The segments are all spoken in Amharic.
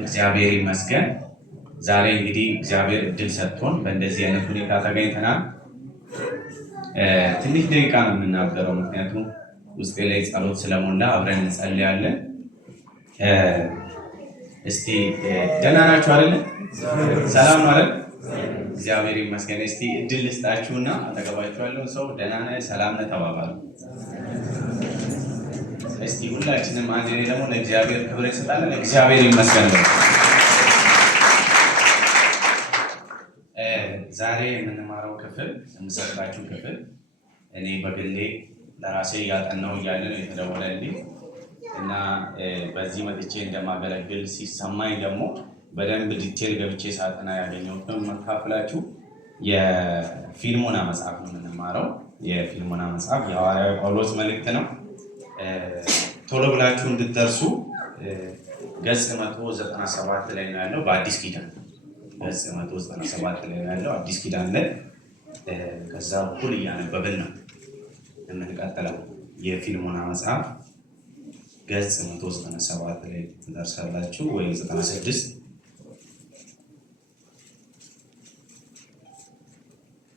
እግዚአብሔር ይመስገን። ዛሬ እንግዲህ እግዚአብሔር እድል ሰጥቶን በእንደዚህ አይነት ሁኔታ ተገኝተናል። ትንሽ ደቂቃ ነው የምናገረው፣ ምክንያቱም ውስጤ ላይ ጸሎት ስለሞላ አብረን እንጸልያለን። እስቲ ደህና ናችሁ አይደል? ሰላም ማለት እግዚአብሔር ይመስገን። እስቲ እድል ልስጣችሁና አጠገባችሁ ያለውን ሰው ደህና ነህ፣ ሰላም ነህ ተባባሉ። እስቲ ሁላችንም አንድ ላይ ደግሞ ለእግዚአብሔር ክብር እንሰጣለን። እግዚአብሔር ይመስገን። ዛሬ የምንማረው ክፍል የምሰጣችሁ ክፍል እኔ በግሌ ለራሴ እያጠናው እያለ ነው የተደወለልኝ እና በዚህ መጥቼ እንደማገለግል ሲሰማኝ ደግሞ በደንብ ዲቴል ገብቼ ሳጠና ያገኘሁት መካፈላችሁ የፊልሞና መጽሐፍ ነው የምንማረው። የፊልሞና መጽሐፍ የሐዋርያው ጳውሎስ መልእክት ነው። ቶሎ ብላችሁ እንድትደርሱ ገጽ 197 ላይ ነው ያለው። በአዲስ ኪዳን ገጽ 197 ላይ ነው ያለው አዲስ ኪዳን ላይ። ከዛ በኩል እያነበብን ነው የምንቀጥለው። የፊልሞና መጽሐፍ ገጽ 197 ላይ ትደርሳላችሁ ወይ 96።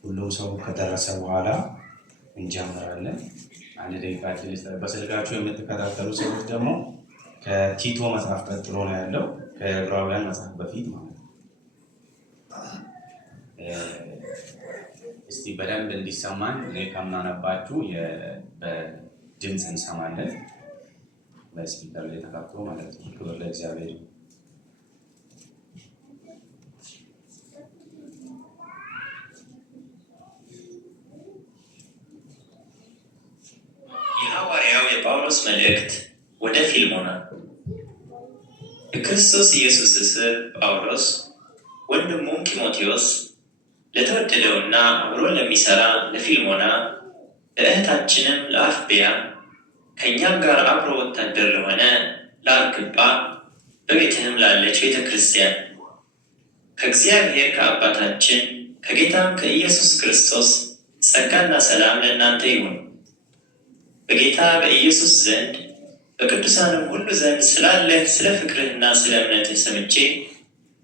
ሁሉም ሰው ከደረሰ በኋላ እንጀምራለን። አንድ ደቂቃ በስልካችሁ የምትከታተሉ ሰዎች ደግሞ ከቲቶ መጽሐፍ ቀጥሎ ነው ያለው፣ ከዕብራውያን መጽሐፍ በፊት ማለት ነው። እስቲ በደንብ እንዲሰማን እኔ ከምናነባችሁ በድምፅ እንሰማለን፣ በስፒከር ላይ ተካክቶ ማለት ነው። ክብር ለእግዚአብሔር። የሐዋርያው የጳውሎስ መልእክት ወደ ፊልሞና። የክርስቶስ ኢየሱስ እስር ጳውሎስ፣ ወንድሙም ጢሞቴዎስ ለተወደደውና አብሮ ለሚሰራ ለፊልሞና፣ ለእህታችንም ለአፍብያ፣ ከእኛም ጋር አብሮ ወታደር ለሆነ ለአርክጳ፣ በቤትህም ላለች ቤተ ክርስቲያን ከእግዚአብሔር ከአባታችን ከጌታም ከኢየሱስ ክርስቶስ ጸጋና ሰላም ለእናንተ ይሁን። በጌታ በኢየሱስ ዘንድ በቅዱሳንም ሁሉ ዘንድ ስላለህ ስለ ፍቅርህና ስለ እምነትህ ሰምቼ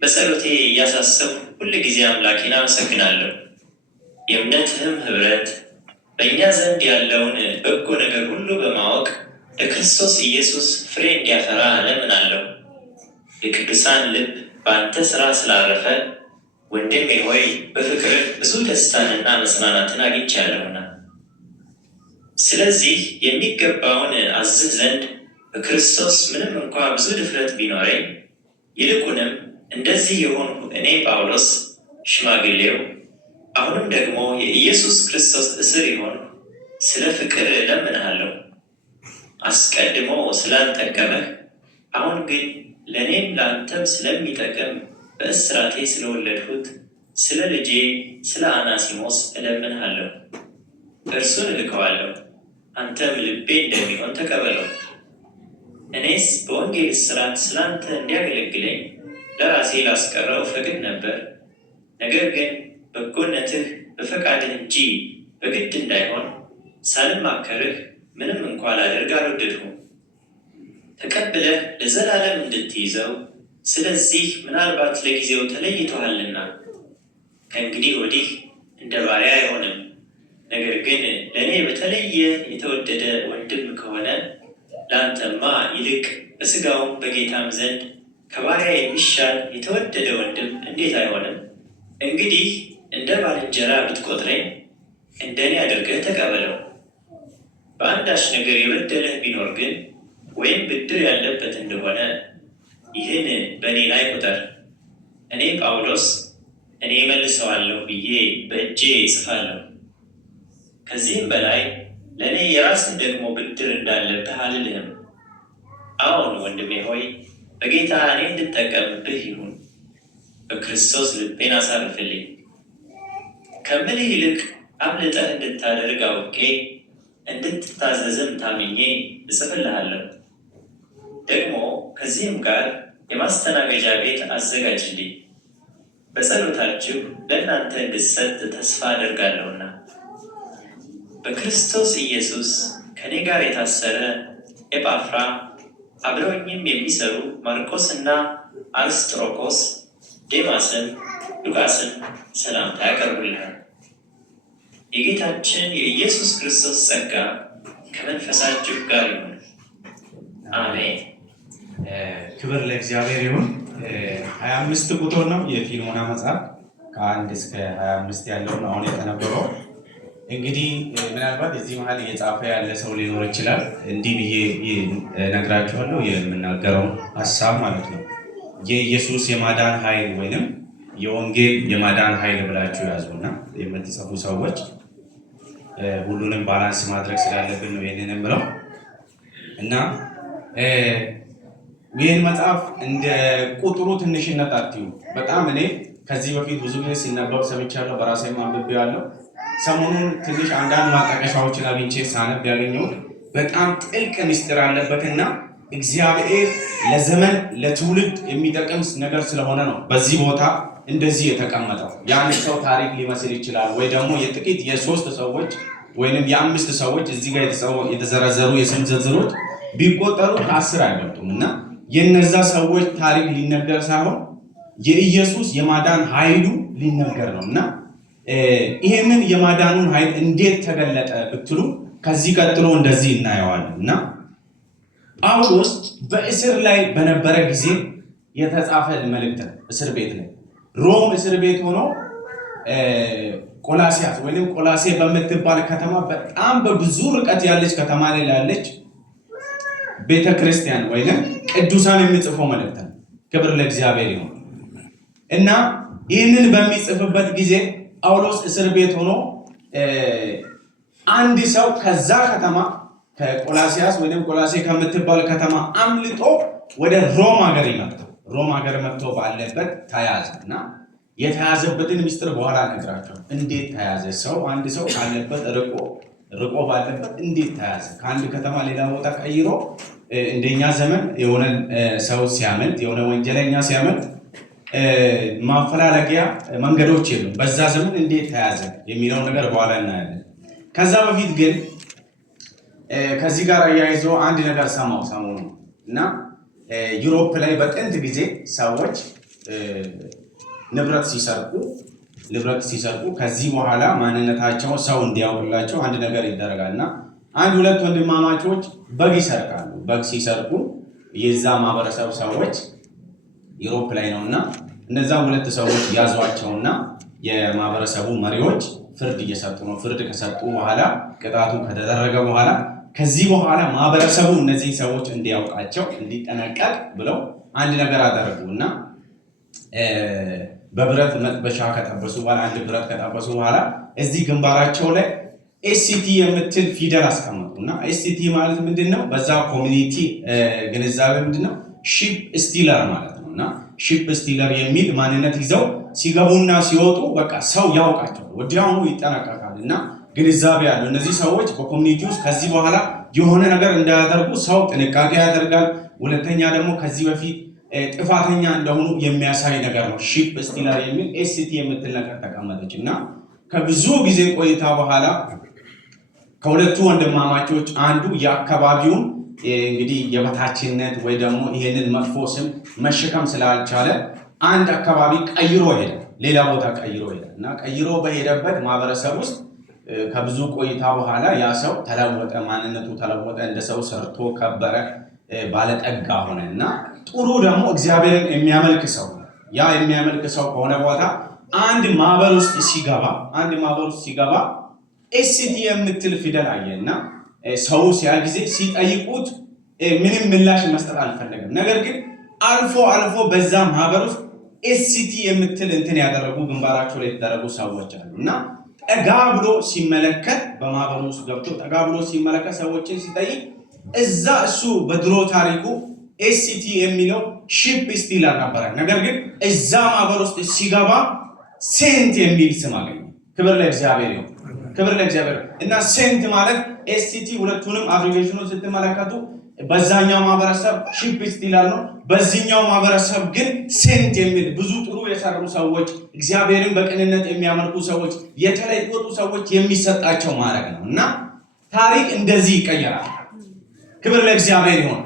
በጸሎቴ እያሳሰብሁ ሁል ጊዜ አምላኬን አመሰግናለሁ። የእምነትህም ኅብረት በእኛ ዘንድ ያለውን በጎ ነገር ሁሉ በማወቅ ለክርስቶስ ኢየሱስ ፍሬ እንዲያፈራ እለምናለሁ። የቅዱሳን ልብ በአንተ ሥራ ስላረፈ ወንድሜ ሆይ በፍቅር ብዙ ደስታንና መጽናናትን አግኝቻለሁና፣ ስለዚህ የሚገባውን አዝህ ዘንድ በክርስቶስ ምንም እንኳ ብዙ ድፍረት ቢኖረኝ፣ ይልቁንም እንደዚህ የሆንሁ እኔ ጳውሎስ ሽማግሌው፣ አሁንም ደግሞ የኢየሱስ ክርስቶስ እስር የሆንሁ ስለ ፍቅር እለምንሃለሁ። አስቀድሞ ስላልጠቀመህ፣ አሁን ግን ለእኔም ለአንተም ስለሚጠቅም በእስራቴ ስለወለድሁት ስለ ልጄ ስለ አናሲሞስ እለምንሃለሁ። እርሱን እልከዋለሁ፣ አንተም ልቤ እንደሚሆን ተቀበለው። እኔስ በወንጌል እስራት ስላንተ እንዲያገለግለኝ ለራሴ ላስቀረው ፈቅድ ነበር። ነገር ግን በጎነትህ በፈቃድህ እንጂ በግድ እንዳይሆን ሳልማከርህ ምንም እንኳ ላደርግ አልወደድሁም። ተቀብለህ ለዘላለም እንድትይዘው፣ ስለዚህ ምናልባት ለጊዜው ተለይቶሃልና ከእንግዲህ ወዲህ እንደ ባሪያ አይሆንም። ነገር ግን ለእኔ በተለየ የተወደደ ወንድም ከሆነ ለአንተማ ይልቅ በሥጋውም በጌታም ዘንድ ከባሪያ የሚሻል የተወደደ ወንድም እንዴት አይሆንም? እንግዲህ እንደ ባልንጀራ ብትቆጥረኝ እንደ እኔ አድርገህ ተቀበለው። በአንዳች ነገር የበደለህ ቢኖር ግን ወይም ብድር ያለበት እንደሆነ ይህን በእኔ ላይ ቁጠር። እኔ ጳውሎስ እኔ መልሰዋለሁ ብዬ በእጄ እጽፋለሁ። ከዚህም በላይ ለእኔ የራስን ደግሞ ብድር እንዳለብህ አልልህም። አዎን ወንድሜ ሆይ በጌታ እኔ እንድጠቀምብህ ይሁን። በክርስቶስ ልቤን አሳርፍልኝ። ከምልህ ይልቅ አብልጠህ እንድታደርግ አውቄ እንድትታዘዝም ታምኜ እጽፍልሃለሁ። ደግሞ ከዚህም ጋር የማስተናገጃ ቤት አዘጋጅልኝ፣ በጸሎታችሁ ለእናንተ እንድሰጥ ተስፋ አደርጋለሁና። በክርስቶስ ኢየሱስ ከእኔ ጋር የታሰረ ኤጳፍራ አብረውኝም የሚሰሩ ማርቆስና አርስጥሮኮስ ዴማስን ሉቃስን ሰላምታ ያቀርቡልሃል። የጌታችን የኢየሱስ ክርስቶስ ጸጋ ከመንፈሳችሁ ጋር ይሁን። አሜን። ክብር ለእግዚአብሔር ይሁን። 25 ቁጥር ነው የፊልሞና መጽሐፍ ከ1 እስከ 25 ያለውን አሁን የተነበበው። እንግዲህ ምናልባት እዚህ መሀል እየጻፈ ያለ ሰው ሊኖር ይችላል። እንዲህ ብዬ ነግራችኋለሁ የምናገረው ሀሳብ ማለት ነው። የኢየሱስ የማዳን ኃይል ወይንም የወንጌል የማዳን ኃይል ብላችሁ ያዙና የምትጽፉ ሰዎች ሁሉንም ባላንስ ማድረግ ስላለብን ነው ይሄንን የምለው እና ይህን መጽሐፍ እንደ ቁጥሩ ትንሽነት አትዩ። በጣም እኔ ከዚህ በፊት ብዙ ጊዜ ሲነበብ ሰምቻለሁ፣ በራሴም አንብቤያለሁ። ሰሞኑን ትንሽ አንዳንድ ማጣቀሻዎችን አግኝቼ ሳነብ ያገኘሁት በጣም ጥልቅ ምስጢር አለበትና እግዚአብሔር ለዘመን ለትውልድ የሚጠቅም ነገር ስለሆነ ነው በዚህ ቦታ እንደዚህ የተቀመጠው። የአንድ ሰው ታሪክ ሊመስል ይችላል፣ ወይ ደግሞ የጥቂት የ3 ሰዎች ወይንም የ5 ሰዎች እዚህ ጋር የተዘረዘሩ የስም ዝርዝሮች ቢቆጠሩ ከ10 አይበልጡም እና የነዛ ሰዎች ታሪክ ሊነገር ሳይሆን የኢየሱስ የማዳን ኃይሉ ሊነገር ነው እና ይሄንን የማዳኑን ኃይል እንዴት ተገለጠ ብትሉ ከዚህ ቀጥሎ እንደዚህ እናየዋለን እና ጳውሎስ በእስር ላይ በነበረ ጊዜ የተጻፈ መልእክት ነው። እስር ቤት ላይ ሮም እስር ቤት ሆኖ ቆላሲያስ ወይንም ቆላሴ በምትባል ከተማ በጣም በብዙ ርቀት ያለች ከተማ ላይ ያለች ቤተክርስቲያን ወይንም ቅዱሳን የሚጽፈው መልእክት ነው። ክብር ለእግዚአብሔር ይሁን እና ይህንን በሚጽፍበት ጊዜ ጳውሎስ እስር ቤት ሆኖ አንድ ሰው ከዛ ከተማ ከቆላሲያስ ወይንም ቆላሴ ከምትባል ከተማ አምልጦ ወደ ሮም ሀገር ይመጣል። ሮም ሀገር መጥቶ ባለበት ተያዘ እና የተያዘበትን ምስጢር በኋላ እነግራቸዋለሁ። እንዴት ተያዘ? ሰው አንድ ሰው ካለበት ርቆ ባለበት እንዴት ተያዘ? ከአንድ ከተማ ሌላ ቦታ ቀይሮ እንደኛ ዘመን የሆነ ሰው ሲያመልጥ የሆነ ወንጀለኛ ሲያመልጥ ማፈላለጊያ መንገዶች የሉም። በዛ ዘመን እንዴት ተያዘ የሚለው ነገር በኋላ እናያለን። ከዛ በፊት ግን ከዚህ ጋር አያይዞ አንድ ነገር ሰማው ሰሞኑ እና ዩሮፕ ላይ በጥንት ጊዜ ሰዎች ንብረት ሲሰርቁ ከዚህ በኋላ ማንነታቸው ሰው እንዲያውቅላቸው አንድ ነገር ይደረጋል እና 1-2 ወንድማማቾች በግ ይሰርቃሉ። በግ ሲሰርቁ የዛ ማህበረሰብ ሰዎች ዩሮፕ ላይ ነውና እነዛ 2 ሰዎች ያዟቸውና የማህበረሰቡ መሪዎች ፍርድ እየሰጡ ነው። ፍርድ ከሰጡ በኋላ ቅጣቱ ከተደረገ በኋላ ከዚህ በኋላ ማህበረሰቡ እነዚህ ሰዎች እንዲያውቃቸው እንዲጠነቀቅ ብለው አንድ ነገር አደረጉና በብረት መጥበሻ ከጠበሱ በኋላ አንድ ብረት ከጠበሱ በኋላ እዚህ ግንባራቸው ላይ ኤስሲቲ የምትል ፊደል አስቀመጡና ኤስሲቲ ማለት ምንድነው? በዛ ኮሚኒቲ ግንዛቤ ምንድነው? ሺፕ ስቲለር ማለት ነውና ሺፕ ስቲለር የሚል ማንነት ይዘው ሲገቡና ሲወጡ በቃ ሰው ያውቃቸዋል፣ ወዲያውኑ ይጠነቀቃል እና ግንዛቤ ያለው እነዚህ ሰዎች በኮሚኒቲ ውስጥ ከዚህ በኋላ የሆነ ነገር እንዳያደርጉ ሰው ጥንቃቄ ያደርጋል። ሁለተኛ ደግሞ ከዚህ በፊት ጥፋተኛ እንደሆኑ የሚያሳይ ነገር ነው። ሺፕ ስቲለር የሚል ኤስሲቲ የምትል ነገር ተቀመጠች እና ከብዙ ጊዜ ቆይታ በኋላ ከሁለቱ ወንድማማቾች አንዱ የአካባቢውን እንግዲህ የበታችነት ወይ ደግሞ ይሄንን መጥፎ ስም መሸከም ስላልቻለ አንድ አካባቢ ቀይሮ ሄደ፣ ሌላ ቦታ ቀይሮ ሄደ እና ቀይሮ በሄደበት ማህበረሰብ ውስጥ ከብዙ ቆይታ በኋላ ያ ሰው ተለወጠ፣ ማንነቱ ተለወጠ፣ እንደ ሰው ሰርቶ ከበረ፣ ባለጠጋ ሆነ እና ጥሩ ደግሞ እግዚአብሔርን የሚያመልክ ሰው ያ የሚያመልክ ሰው ከሆነ ቦታ አንድ ማህበር ውስጥ ሲገባ ኤስሲቲ የምትል ፊደል አየና ሰው ሲያ ጊዜ ሲጠይቁት ምንም ምላሽ መስጠት አልፈለገም። ነገር ግን አልፎ በዛ ማህበር ውስጥ ኤስሲቲ የምትል እንትን ያደረጉ ግንባራቸው ላይ የተደረጉ ሰዎች አሉ እና ጠጋ ብሎ ሲመለከት በማህበሩ ውስጥ ገብቶ ጠጋ ብሎ ሲመለከት ሰዎችን ሲጠይቅ እዛ እሱ በድሮ ታሪኩ ኤስሲቲ የሚለው ሺፕ ስቲለር ነበረ። ነገር ግን እዛ ማህበር ውስጥ ሲገባ ሴንት የሚል ስም አገኘ። ክብር ለእግዚአብሔር ይሁን። ክብር ለእግዚአብሔር እና ሴንት ማለት ኤስሲቲ ሁለቱንም አብሪቬሽኑ ስትመለከቱ በዛኛው ማህበረሰብ ሺፕ ስቲለር ነው፣ በዚህኛው ማህበረሰብ ግን ሴንት የሚል ብዙ ጥሩ የሰሩ ሰዎች፣ እግዚአብሔርን በቅንነት የሚያመልኩ ሰዎች፣ የተለወጡ ሰዎች የሚሰጣቸው ማዕረግ ነው እና ታሪክ እንደዚህ ይቀየራል። ክብር ለእግዚአብሔር ይሁን።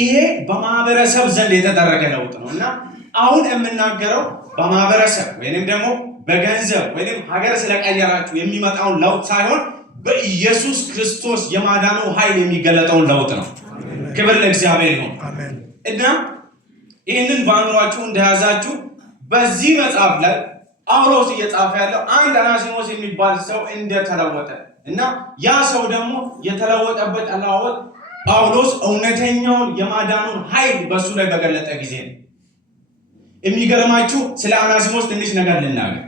ይሄ በማህበረሰብ ዘንድ የተደረገ ለውጥ ነውና አሁን የምናገረው በማህበረሰብ ወይንም ደግሞ በገንዘብ ወይንም ሀገር ስለቀየራችሁ የሚመጣውን ለውጥ ሳይሆን በኢየሱስ ክርስቶስ የማዳኑ ኃይል የሚገለጠውን ለውጥ ነው። ክብር ለእግዚአብሔር ይሁን እና ይህንን በአእምሯችሁ እንደያዛችሁ በዚህ መጽሐፍ ላይ ጳውሎስ እየጻፈ ያለው አንድ አናሲሞስ የሚባል ሰው እንደተለወጠ እና ያ ሰው ደግሞ የተለወጠበት አለዋወጥ ጳውሎስ እውነተኛውን የማዳኑን ኃይል በሱ ላይ በገለጠ ጊዜ ነው። የሚገርማችሁ ስለ አናሲሞስ ትንሽ ነገር ልናገር።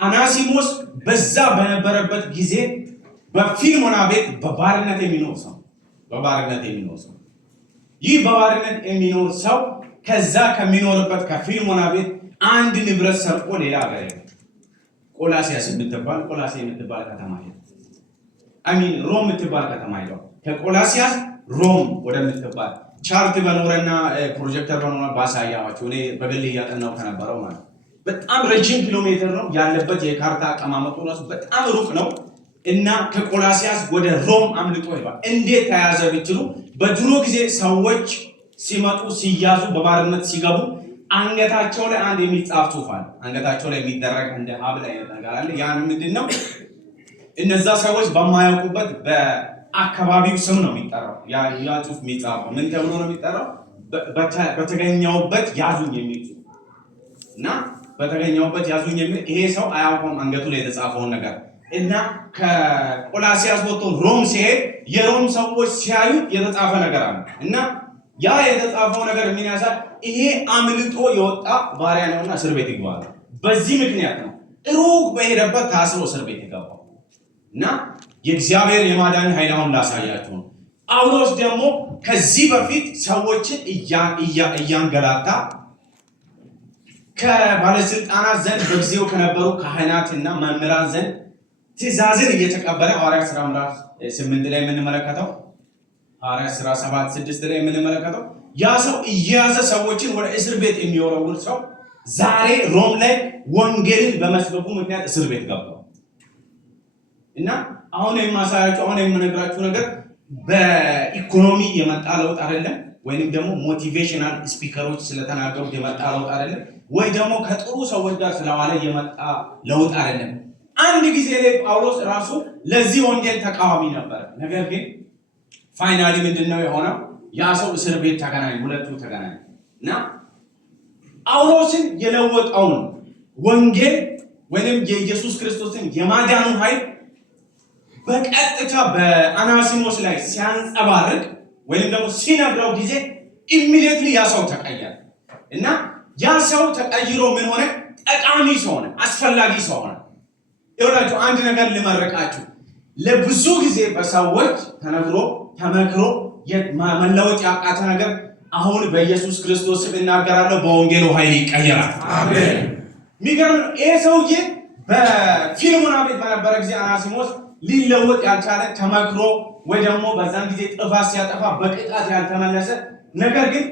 አናሲሞስ በዛ በነበረበት ጊዜ በፊልሞና ቤት በባርነት የሚኖር ሰው ይህ በባርነት የሚኖር ሰው ከዛ ከሚኖርበት ከፊልሞና ቤት አንድ ንብረት ሰርቆ ሌላ ሀገር ቆላሲያስ የምትባል ከተማ ሮም የምትባል ከተማ ሄደው ከቆላሲያስ ሮም ወደምትባል ቻርት በኖረና ፕሮጀክተር በኖረ ባሳያዋቸው እኔ በግል እያጠናው ከነበረው ማለት በጣም ረጅም ኪሎ ሜትር ነው ያለበት። የካርታ አቀማመጡ ራሱ በጣም ሩቅ ነው እና ከቆላሲያስ ወደ ሮም አምልጦ ይባል። እንዴት ተያዘ ብትሉ በድሮ ጊዜ ሰዎች ሲመጡ ሲያዙ በባርነት ሲገቡ አንገታቸው ላይ አንድ የሚጻፍ ጽሑፍ አለ። አንገታቸው ላይ የሚደረግ እንደ ሀብል አይነት ነገር አለ። ያን ምንድነው? እነዛ ሰዎች በማያውቁበት በአካባቢው ስም ነው የሚጠራው። ያ ጽሑፍ የሚጻፈው ምን ተብሎ ነው የሚጠራው? በተገኘውበት ያዙኝ የሚል እና በተገኘውበት ያዙኝ የሚል ይሄ ሰው አያውቀውም አንገቱ ላይ የተጻፈውን ነገር እና ከቆላሲያስ ወጥቶ ሮም ሲሄድ የሮም ሰዎች ሲያዩ የተጻፈ ነገር አለ እና ያ የተጻፈው ነገር ምን ያሳይ? ይሄ አምልጦ የወጣ ባሪያ ነውና እስር ቤት ይገባል። በዚህ ምክንያት ነው ሩቅ በሄደበት ታስሮ እስር ቤት ይገባል እና የእግዚአብሔር የማዳን ኃይል አሁን ላሳያችሁ ነው። ጳውሎስ ደግሞ ከዚህ በፊት ሰዎችን እያንገላታ ከባለስልጣናት ዘንድ በጊዜው ከነበሩ ካህናትና መምህራን ዘንድ ትእዛዝን እየተቀበለ ሐዋርያት ሥራ ምዕራፍ 8 ላይ የምንመለከተው ሐዋርያት ሥራ 7:6 ላይ የምንመለከተው ያ ሰው እየያዘ ሰዎችን ወደ እስር ቤት የሚወረውር ሰው ዛሬ ሮም ላይ ወንጌልን በመስበኩ ምክንያት እስር ቤት ገባው እና አሁን የማሳያችሁ አሁን የምነግራችሁ ነገር በኢኮኖሚ የመጣ ለውጥ አይደለም፣ ወይንም ደግሞ ሞቲቬሽናል ስፒከሮች ስለተናገሩት የመጣ ለውጥ አይደለም፣ ወይ ደግሞ ከጥሩ ሰዎች ጋር ስለዋለ የመጣ ለውጥ አይደለም። አንድ ጊዜ ላይ ጳውሎስ ራሱ ለዚህ ወንጌል ተቃዋሚ ነበር። ነገር ግን ፋይናሊ ምንድነው የሆነው? ያ ሰው እስር ቤት ተገናኙ፣ ሁለቱ ተገናኙ እና ጳውሎስን የለወጠውን ወንጌል ወይንም የኢየሱስ ክርስቶስን የማዳኑ ኃይል በቀጥታ በአናሲሞስ ላይ ሲያንጸባርቅ ወይንም ደግሞ ሲነግረው ጊዜ ኢሚዲየትሊ ያ ሰው ተቀየረ እና ያ ሰው ተቀይሮ ምን ሆነ? ጠቃሚ ሰው ሆነ፣ አስፈላጊ ሰው ሆነ። ይኸውላችሁ አንድ ነገር ልመርቃችሁ። ለብዙ ጊዜ በሰዎች ተነግሮ ተመክሮ መለወጥ ያቃተ ነገር አሁን በኢየሱስ ክርስቶስ ስም እናገራለሁ፣ በወንጌሉ ኃይል ይቀየራል። አሜን። የሚገርም ይሄ ሰውዬ በፊልሞና ቤት በነበረ ጊዜ አናሲሞስ ሊለወጥ ያልቻለ ተመክሮ ወይ ደግሞ በዛን ጊዜ ጥፋት ሲያጠፋ በቅጣት ያልተመለሰ ነገር ግን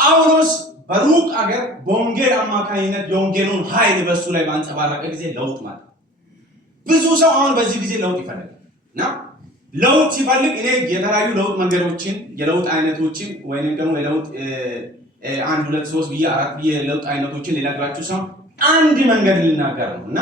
ጳውሎስ በሩቅ አገር በወንጌል አማካኝነት የወንጌሉን ኃይል በሱ ላይ ባንጸባረቀ ጊዜ ለውጥ ማለት ብዙ ሰው አሁን በዚህ ጊዜ ለውጥ ይፈልጋል እና ለውጥ ሲፈልግ እኔ የተለያዩ ለውጥ መንገዶችን የለውጥ አይነቶችን ወይንም ደግሞ የለውጥ 1 2 3 ብዬ 4 ብዬ የለውጥ አይነቶችን ሊነግራችሁ ሰው አንድ መንገድ ልናገር ነው እና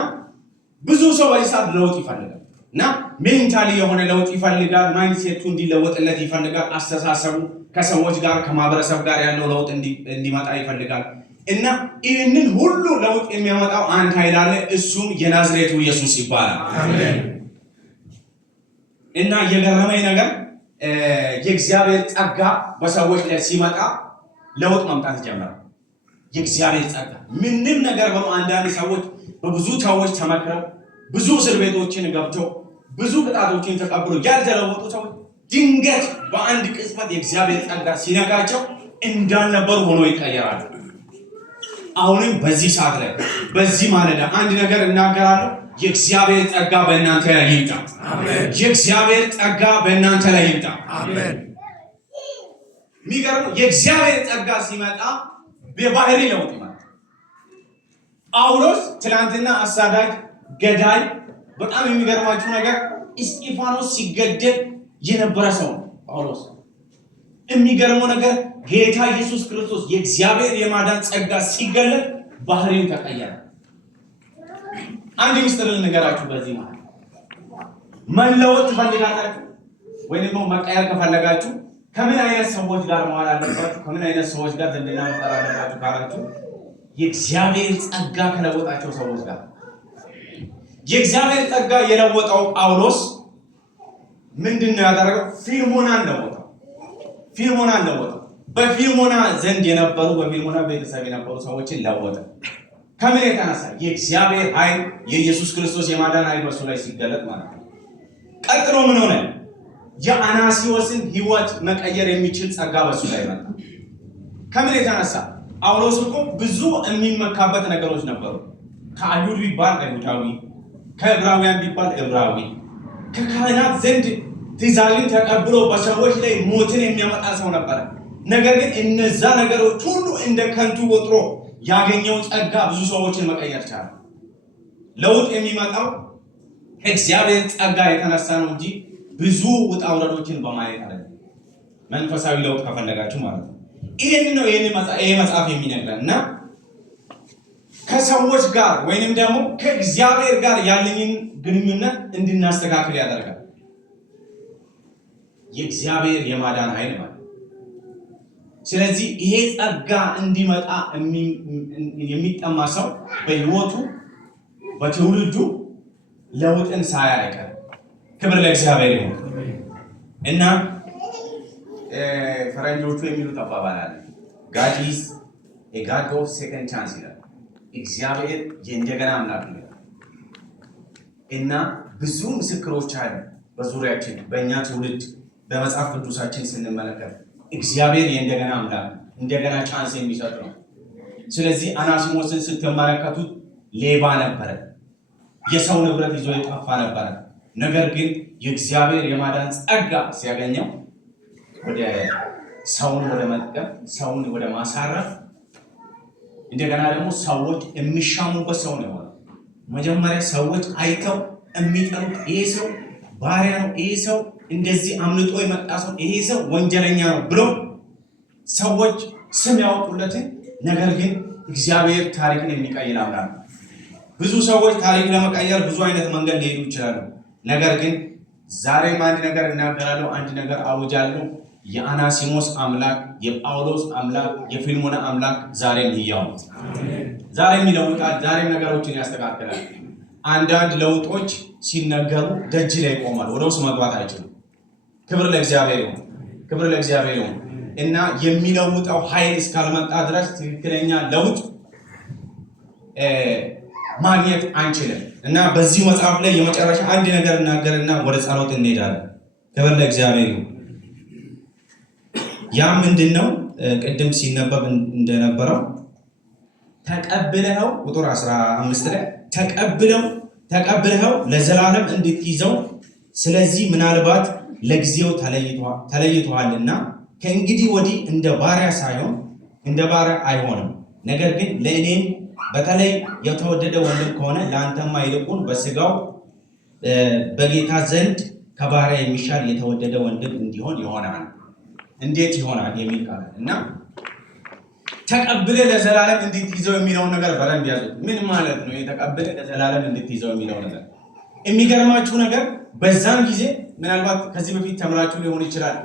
ብዙ ሰው በዚህ ሰዓት ለውጥ ይፈልጋል እና ሜንታሊ የሆነ ለውጥ ይፈልጋል። ማይንድሴቱ እንዲለወጥለት ይፈልጋል። አስተሳሰቡ ከሰዎች ጋር ከማህበረሰብ ጋር ያለው ለውጥ እንዲመጣ ይፈልጋል እና ይህንን ሁሉ ለውጥ የሚያመጣው አንድ ኃይል አለ። እሱም የናዝሬቱ ኢየሱስ ይባላል። አሜን። እና የገረመኝ ነገር የእግዚአብሔር ጸጋ በሰዎች ላይ ሲመጣ ለውጥ መምጣት ጀመረ። የእግዚአብሔር ጸጋ ምንም ነገር በሉ። አንዳንድ ሰዎች በብዙ ሰዎች ተመክረው ብዙ እስር ቤቶችን ገብተው ብዙ ቅጣቶችን ተቀብለው ያልተለወጡ ሰዎች ድንገት በአንድ ቅጽበት የእግዚአብሔር ጸጋ ሲነካቸው እንዳልነበሩ ሆኖ ይቀየራሉ። አሁንም በዚህ ሰዓት ላይ በዚህ ማለዳ አንድ ነገር እናገራለሁ። የእግዚአብሔር ጸጋ በእናንተ ላይ ይምጣ። አሜን። የእግዚአብሔር ጸጋ በእናንተ ላይ ይምጣ። አሜን። የሚገርመው የእግዚአብሔር ጸጋ ሲመጣ በባህሪ ለውጥ ይመጣል። ጳውሎስ ትናንትና አሳዳጅ፣ ገዳይ፣ በጣም የሚገርማችሁ ነገር እስጢፋኖስ ሲገደል የነበረ ሰው ነው ጳውሎስ። የሚገርመው ነገር ጌታ ኢየሱስ ክርስቶስ የእግዚአብሔር የማዳን ጸጋ ሲገለጥ ባህሪው ተቀየረ። አንድ ምስጢር ልንገራችሁ። በዚህ ማለት መለወጥ ትፈልጋላችሁ ወይም ደግሞ መቀየር ከፈለጋችሁ ከምን አይነት ሰዎች ጋር መዋል አለባችሁ? ከምን አይነት ሰዎች ጋር ዝምድና መፍጠር አለባችሁ ካላችሁ የእግዚአብሔር ጸጋ ከለወጣቸው ሰዎች ጋር። የእግዚአብሔር ጸጋ የለወጠው ጳውሎስ ምንድነው ያደረገው? ፊልሞናን ለወጠው። በፊልሞና ዘንድ የነበሩ በፊልሞና ቤተሰብ የነበሩ ሰዎችን ለወጠ። ከምን የተነሳ? የእግዚአብሔር ኃይል የኢየሱስ ክርስቶስ የማዳን ኃይል በሱ ላይ ሲገለጥ ማለት ነው። ቀጥሎ ምን ሆነ? የአናሲዎስን ህይወት መቀየር የሚችል ጸጋ በሱ ላይ መጣ። ከምን የተነሳ? ጳውሎስ እኮ ብዙ የሚመካበት ነገሮች ነበሩ። ከአይሁድ ቢባል አይሁዳዊ፣ ከዕብራውያን ቢባል ዕብራዊ፣ ከካህናት ዘንድ ትእዛዝን ተቀብሎ በሰዎች ላይ ሞትን የሚያመጣ ሰው ነበር። ነገር ግን እነዛ ነገሮች ሁሉ እንደ ከንቱ ቆጥሮ ያገኘው ጸጋ ብዙ ሰዎችን መቀየር ቻለ። ለውጥ የሚመጣው ከእግዚአብሔር ጸጋ የተነሳ ነው እንጂ ብዙ ውጣ ውረዶችን በማየት አይደለም። መንፈሳዊ ለውጥ ከፈለጋችሁ ማለት ነው። ይሄ መጽሐፍ የሚነግረን እና ከሰዎች ጋር ወይንም ደግሞ ከእግዚአብሔር ጋር ያለኝን ግንኙነት እንድናስተካክል ያደርጋል። የእግዚአብሔር የማዳን ኃይል ማለት። ስለዚህ ይሄ ጸጋ እንዲመጣ የሚጠማ ሰው በህይወቱ በትውልዱ ለውጥን ሳያይ አይቀርም። ክብር ለእግዚአብሔር ይሁን እና ፈረንጆቹ የሚሉት አባባል አለ፣ God is a God of second chance ይላል። እግዚአብሔር የእንደገና አምላክ ነው እና ብዙ ምስክሮች አሉ በዙሪያችን በእኛ ትውልድ በመጽሐፍ ቅዱሳችን ስንመለከት እግዚአብሔር የእንደገና አምላክ እንደገና ቻንስ የሚሰጥ ነው። ስለዚህ አናሲሞስን ስትመለከቱት ሌባ ነበረ፣ የሰው ንብረት ይዞ የጠፋ ነበረ። ነገር ግን የእግዚአብሔር የማዳን ጸጋ ሲያገኘው ወደ ሰውን ወደ መጥቀም፣ ሰውን ወደ ማሳረፍ፣ እንደገና ደግሞ ሰዎች የሚሻሙበት ሰው ነው የሆነው። መጀመሪያ ሰዎች አይተው የሚጠሩት ይሄ ሰው ባሪያ ነው፣ ይሄ ሰው እንደዚህ አምልጦ የመጣ ሰው፣ ይሄ ሰው ወንጀለኛ ነው ብሎ ሰዎች ስም ያወጡለትን። ነገር ግን እግዚአብሔር ታሪክን የሚቀይር አምላክ ነው። ብዙ ሰዎች ታሪክ ለመቀየር ብዙ አይነት መንገድ ሊሄዱ ይችላሉ። ነገር ግን ዛሬም አንድ ነገር እናገራለሁ፣ አንድ ነገር አውጃለሁ። የአናሲሞስ አምላክ፣ የጳውሎስ አምላክ፣ የፊልሞና አምላክ ዛሬም ሕያው ነው። ዛሬም ይለውጣል። ዛሬም ነገሮችን ያስተካክላል። አንዳንድ ለውጦች ሲነገሩ ደጅ ላይ ይቆማል፣ ወደ ውስጥ መግባት አይችሉም። ክብር ለእግዚአብሔር ይሁን፣ ክብር ለእግዚአብሔር ይሁን እና የሚለውጠው ኃይል እስካልመጣ ድረስ ትክክለኛ ለውጥ ማግኘት አንችልም። እና በዚህ መጽሐፍ ላይ የመጨረሻ አንድ ነገር እናገርና ወደ ጸሎት እንሄዳለን። ክብር ለእግዚአብሔር ይሁን። ያ ምንድነው? ቅድም ሲነበብ እንደነበረው ተቀብለኸው ቁጥር 15 ላይ ተቀብለኸው ለዘላለም እንድትይዘው፣ ስለዚህ ምናልባት ለጊዜው ተለይቷልና ከእንግዲህ ወዲህ እንደ ባሪያ ሳይሆን እንደ ባሪያ አይሆንም። ነገር ግን ለእኔም በተለይ የተወደደ ወንድም ከሆነ ለአንተማ ይልቁን በስጋው በጌታ ዘንድ ከባሪያ የሚሻል የተወደደ ወንድም እንዲሆን ይሆናል። እንዴት ይሆናል የሚል ቃል እና ተቀብለ ለዘላለም እንድትይዘው የሚለውን ነገር በደንብ ያዙት። ምን ማለት ነው የተቀብለ ለዘላለም እንድትይዘው የሚለው ነገር? የሚገርማችሁ ነገር በዛም ጊዜ ምናልባት ከዚህ በፊት ተምራችሁ ሊሆን ይችላል።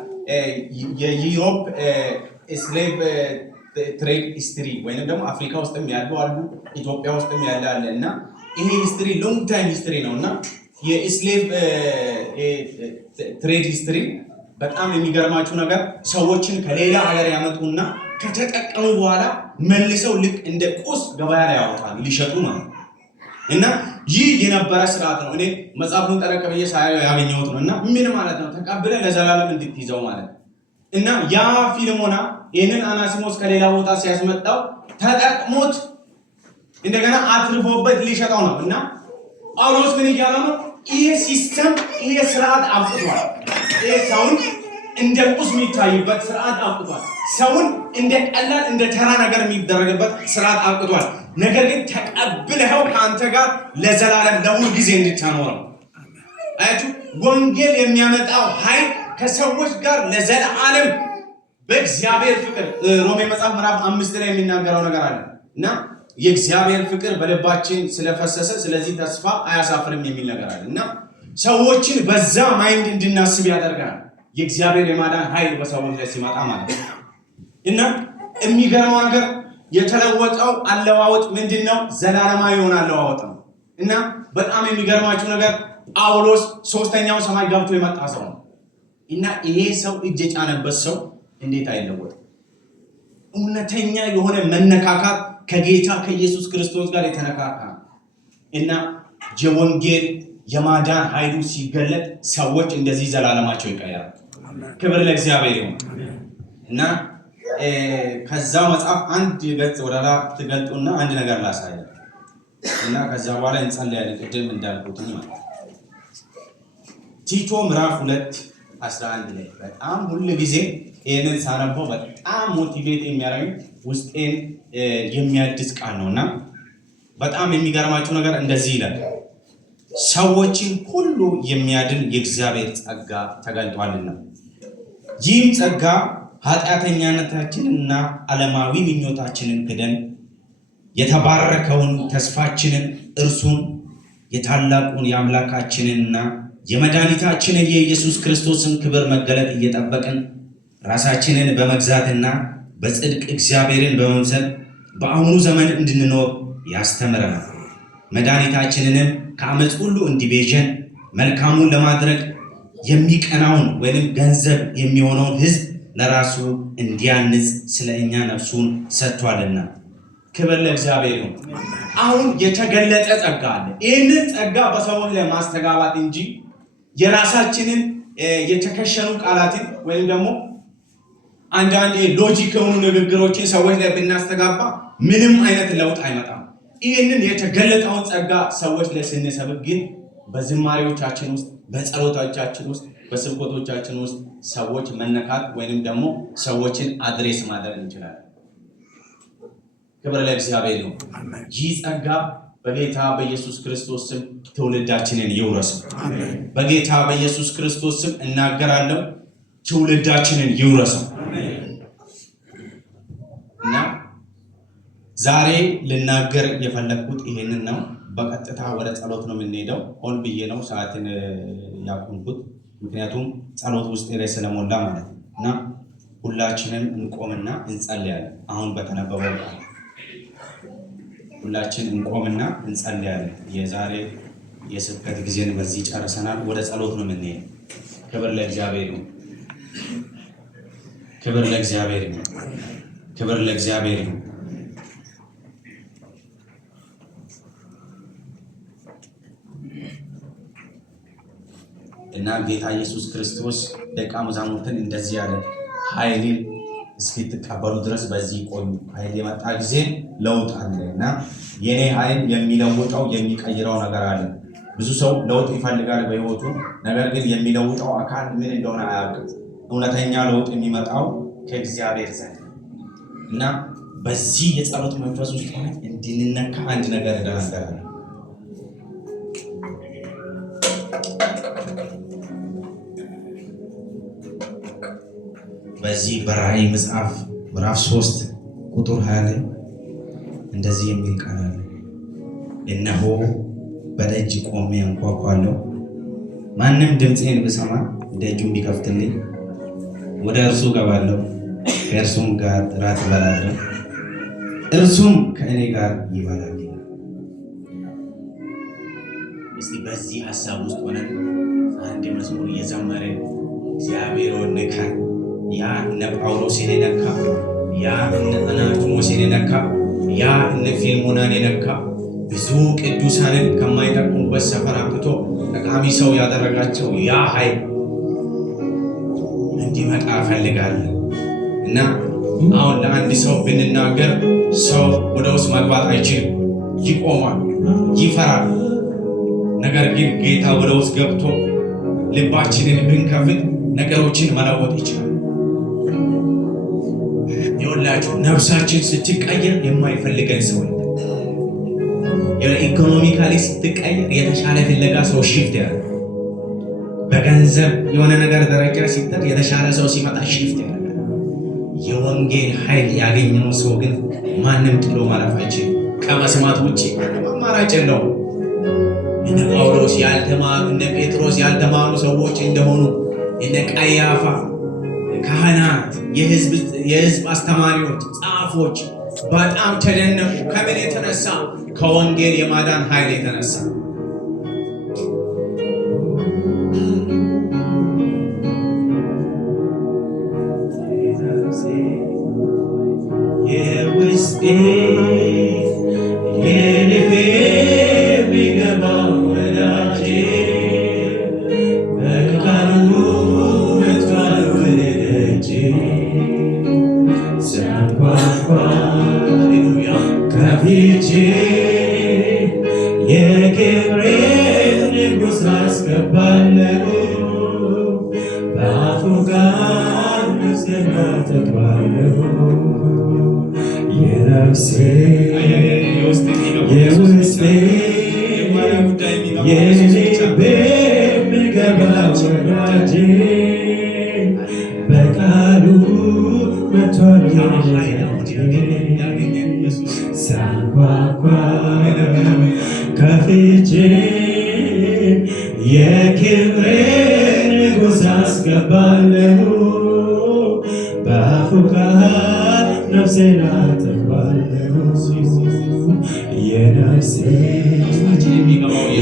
የዩሮፕ ስሌቭ ትሬድ ሂስትሪ ወይንም ደግሞ አፍሪካ ውስጥም ያሉ አሉ፣ ኢትዮጵያ ውስጥም ያለ አለ እና ይሄ ሂስትሪ ሎንግ ታይም ሂስትሪ ነው እና የስሌቭ ትሬድ ሂስትሪ በጣም የሚገርማችሁ ነገር ሰዎችን ከሌላ ሀገር ያመጡና ከተጠቀሙ በኋላ መልሰው ልክ እንደ ቁስ ገበያ ላይ ያወጣሉ ሊሸጡ ማለት ነው። እና ይህ የነበረ ስርዓት ነው። እኔ መጽሐፉን ጠረቅ ብዬ ሳየው ያገኘሁት ነው። እና ምን ማለት ነው? ተቀብለ ለዘላለም እንድትይዘው ማለት ነው። እና ያ ፊልሞና ይህንን አናሲሞስ ከሌላ ቦታ ሲያስመጣው ተጠቅሞት እንደገና አትርፎበት ሊሸጠው ነው። እና ጳውሎስ ምን እያለ ነው? ይሄ ሲስተም፣ ይሄ ስርዓት አብቅቷል። ይሄ ሰውን እንደ ቁስ የሚታይበት ስርዓት አብቅቷል። ሰውን እንደ ቀላል እንደ ተራ ነገር የሚደረግበት ስርዓት አብቅቷል። ነገር ግን ተቀብለኸው ከአንተ ጋር ለዘላለም ለሁሉ ጊዜ እንድታኖረው። አያችሁ፣ ወንጌል የሚያመጣው ኃይል ከሰዎች ጋር ለዘላለም በእግዚአብሔር ፍቅር ሮሜ መጽሐፍ ምዕራፍ 5 ላይ የሚናገረው ነገር አለ እና የእግዚአብሔር ፍቅር በልባችን ስለፈሰሰ ስለዚህ ተስፋ አያሳፍርም የሚል ነገር አለ እና ሰዎችን በዛ ማይንድ እንድናስብ ያደርጋል። የእግዚአብሔር የማዳን ኃይል በሰዎች ላይ ሲመጣ ማለት ነው እና የሚገርመው ነገር የተለወጠው አለዋወጥ ምንድነው? ዘላለማዊ የሆነ አለዋወጥ ነው እና በጣም የሚገርማችሁ ነገር ጳውሎስ ሶስተኛው ሰማይ ገብቶ የመጣ ሰው ነው እና ይሄ ሰው እጅ የጫነበት ሰው እንዴት አይለወጥም? እውነተኛ የሆነ መነካካት ከጌታ ከኢየሱስ ክርስቶስ ጋር የተነካካ እና የወንጌል የማዳን ኃይሉ ሲገለጥ ሰዎች እንደዚህ ዘላለማቸው ይቀየራል። ክብር ለእግዚአብሔር ይሁን እና ከዛው መጽሐፍ አንድ ገጽ ወደላ ትገልጡና አንድ ነገር ላሳያችሁ እና ከዛ በኋላ እንጸልያለን። ቅድም እንዳልኩት ማለት ቲቶ ምዕራፍ 2:11 ላይ በጣም ሁሉ ጊዜ ይሄንን ሳነበው በጣም ሞቲቬት የሚያደርግ ውስጤን የሚያድስ ቃል ነውና በጣም የሚገርማችሁ ነገር እንደዚህ ይላል፣ ሰዎችን ሁሉ የሚያድን የእግዚአብሔር ጸጋ ተገልጧልና ይህም ጸጋ ኃጢአተኛነታችንንና ዓለማዊ ምኞታችንን ክደን የተባረከውን ተስፋችንን እርሱን የታላቁን የአምላካችንንና የመድኃኒታችንን የኢየሱስ ክርስቶስን ክብር መገለጥ እየጠበቅን ራሳችንን በመግዛትና በጽድቅ እግዚአብሔርን በመምሰል በአሁኑ ዘመን እንድንኖር ያስተምረናል። መድኃኒታችንንም ከአመፅ ሁሉ እንዲቤዠን መልካሙን ለማድረግ የሚቀናውን ወይም ገንዘብ የሚሆነውን ሕዝብ ለራሱ እንዲያንጽ ስለ እኛ ነፍሱን ሰጥቷልና። ክብር ለእግዚአብሔር ይሁን። አሁን የተገለጠ ጸጋ አለ። ይህንን ጸጋ በሰዎች ላይ ማስተጋባት እንጂ የራሳችንን የተከሸኑ ቃላትን ወይም ደግሞ አንዳንድ ሎጂክ የሆኑ ንግግሮችን ሰዎች ላይ ብናስተጋባ ምንም አይነት ለውጥ አይመጣም። ይህንን የተገለጠውን ጸጋ ሰዎች ላይ ስንሰብክ ግን በዝማሬዎቻችን ውስጥ፣ በጸሎቶቻችን ውስጥ፣ በስብከቶቻችን ውስጥ ሰዎች መነካት ወይንም ደግሞ ሰዎችን አድሬስ ማድረግ እንችላለን። ክብር ለእግዚአብሔር ይሁን። ይህ ጸጋ በጌታ በኢየሱስ ክርስቶስ ስም ትውልዳችንን ይውረስ። በጌታ በኢየሱስ ክርስቶስ ስም እናገራለሁ፣ ትውልዳችንን ይውረስ። እና ዛሬ ልናገር የፈለኩት ይሄንን ነው። በቀጥታ ወደ ጸሎት ነው የምንሄደው። ሆን ብዬ ነው ሰዓትን ያቆምኩት፣ ምክንያቱም ጸሎት ውስጥ ላይ ስለሞላ ማለት ነው። እና ሁላችንም እንቆምና እንጸልያለን። አሁን በተነበበው ቃል ሁላችን እንቆምና እንጸልያለን። የዛሬ የስብከት ጊዜን በዚህ ጨርሰናል። ወደ ጸሎት ነው የምንሄደው። ክብር ለእግዚአብሔር ይሁን። ክብር ለእግዚአብሔር ይሁን። ክብር ለእግዚአብሔር ይሁን። እና ጌታ ኢየሱስ ክርስቶስ ደቀ መዛሙርትን እንደዚህ ያለ ኃይልን እስኪትቀበሉ ድረስ በዚህ ቆዩ። ኃይል የመጣ ጊዜ ለውጥ አለ እና የኔ ኃይል የሚለውጠው የሚቀይረው ነገር አለ። ብዙ ሰው ለውጥ ይፈልጋል በህይወቱ፣ ነገር ግን የሚለውጠው አካል ምን እንደሆነ አያውቅም። እውነተኛ ለውጥ የሚመጣው ከእግዚአብሔር ዘንድ እና በዚህ የጸሎት መንፈስ ውስጥ ሆነ እንድንነካ አንድ ነገር እደረጋለሁ። በዚህ በራእይ መጽሐፍ ምዕራፍ 3 ቁጥር 20 ላይ እንደዚህ የሚል ቃል አለ። እነሆ በደጅ ቆሜ አንኳኳለሁ፣ ማንም ድምፄን ብሰማ ደጁን ቢከፍትልኝ ወደ እርሱ ገባለሁ፣ ከእርሱም ጋር እራት እበላለሁ፣ እርሱም ከእኔ ጋር ይበላል። እስቲ በዚህ ሀሳብ ውስጥ ሆነን አንድ መዝሙር እየዘመርን እግዚአብሔር ወንካ ያ እነ ጳውሎስን የነካ፣ ያ እነ አናቶሞስን የነካ፣ ያ እነ ፊልሞናን የነካ ብዙ ቅዱሳንን ከማይጠቅሙበት ሰፈር አምጥቶ ጠቃሚ ሰው ያደረጋቸው ያ ኃይል እንዲመጣ እፈልጋለሁ። እና አሁን ለአንድ ሰው ብንናገር ሰው ወደ ውስጥ መግባት አይችልም፣ ይቆማል፣ ይፈራል። ነገር ግን ጌታ ወደ ውስጥ ገብቶ ልባችንን ብንከፍት ነገሮችን መለወጥ ይችላል። ይኸውላችሁ ነፍሳችን ስትቀየር የማይፈልገን ሰው የለም። ኢኮኖሚካሊ ስትቀየር የተሻለ ፍለጋ ሰው ሽፍት ያደርጋል። በገንዘብ የሆነ ነገር ደረጃ ሲጠር የተሻለ ሰው ሲመጣ ሽፍት ያደርጋል። የወንጌል ኃይል ያገኘው ሰው ግን ማንም ጥሎ ማለፍ አይችልም። ከመስማት ውጪ አማራጭ የለውም። እነ ጳውሎስ ያልተማሩ እነ ጴጥሮስ ያልተማሩ ሰዎች እንደሆኑ እነ ቀያፋ ካህናት፣ የህዝብ አስተማሪዎች፣ ጻፎች በጣም ተደነቁ። ከምን የተነሳ? ከወንጌል የማዳን ኃይል የተነሳ። የውስጤ የልቤ የሚገባው ወዳጄ በቃሉ መጥቷል ወደ ደጄ ሲያንኳኳ ከፊቴ የክብሬን ንጉሥ አስገባለሁ በአፉ ቃል ነፍሴን አጠግባለሁ የነፍሴ የውስጤ የልቤ የሚገባው ወዳጄ በቃሉ መጥቷል ሲያንኳኳ ከፊቴ የክብሬን ንጉሥ አስገባለሁ በአፉ ቃል ነፍሴን አጠግባለሁ የነፍሴ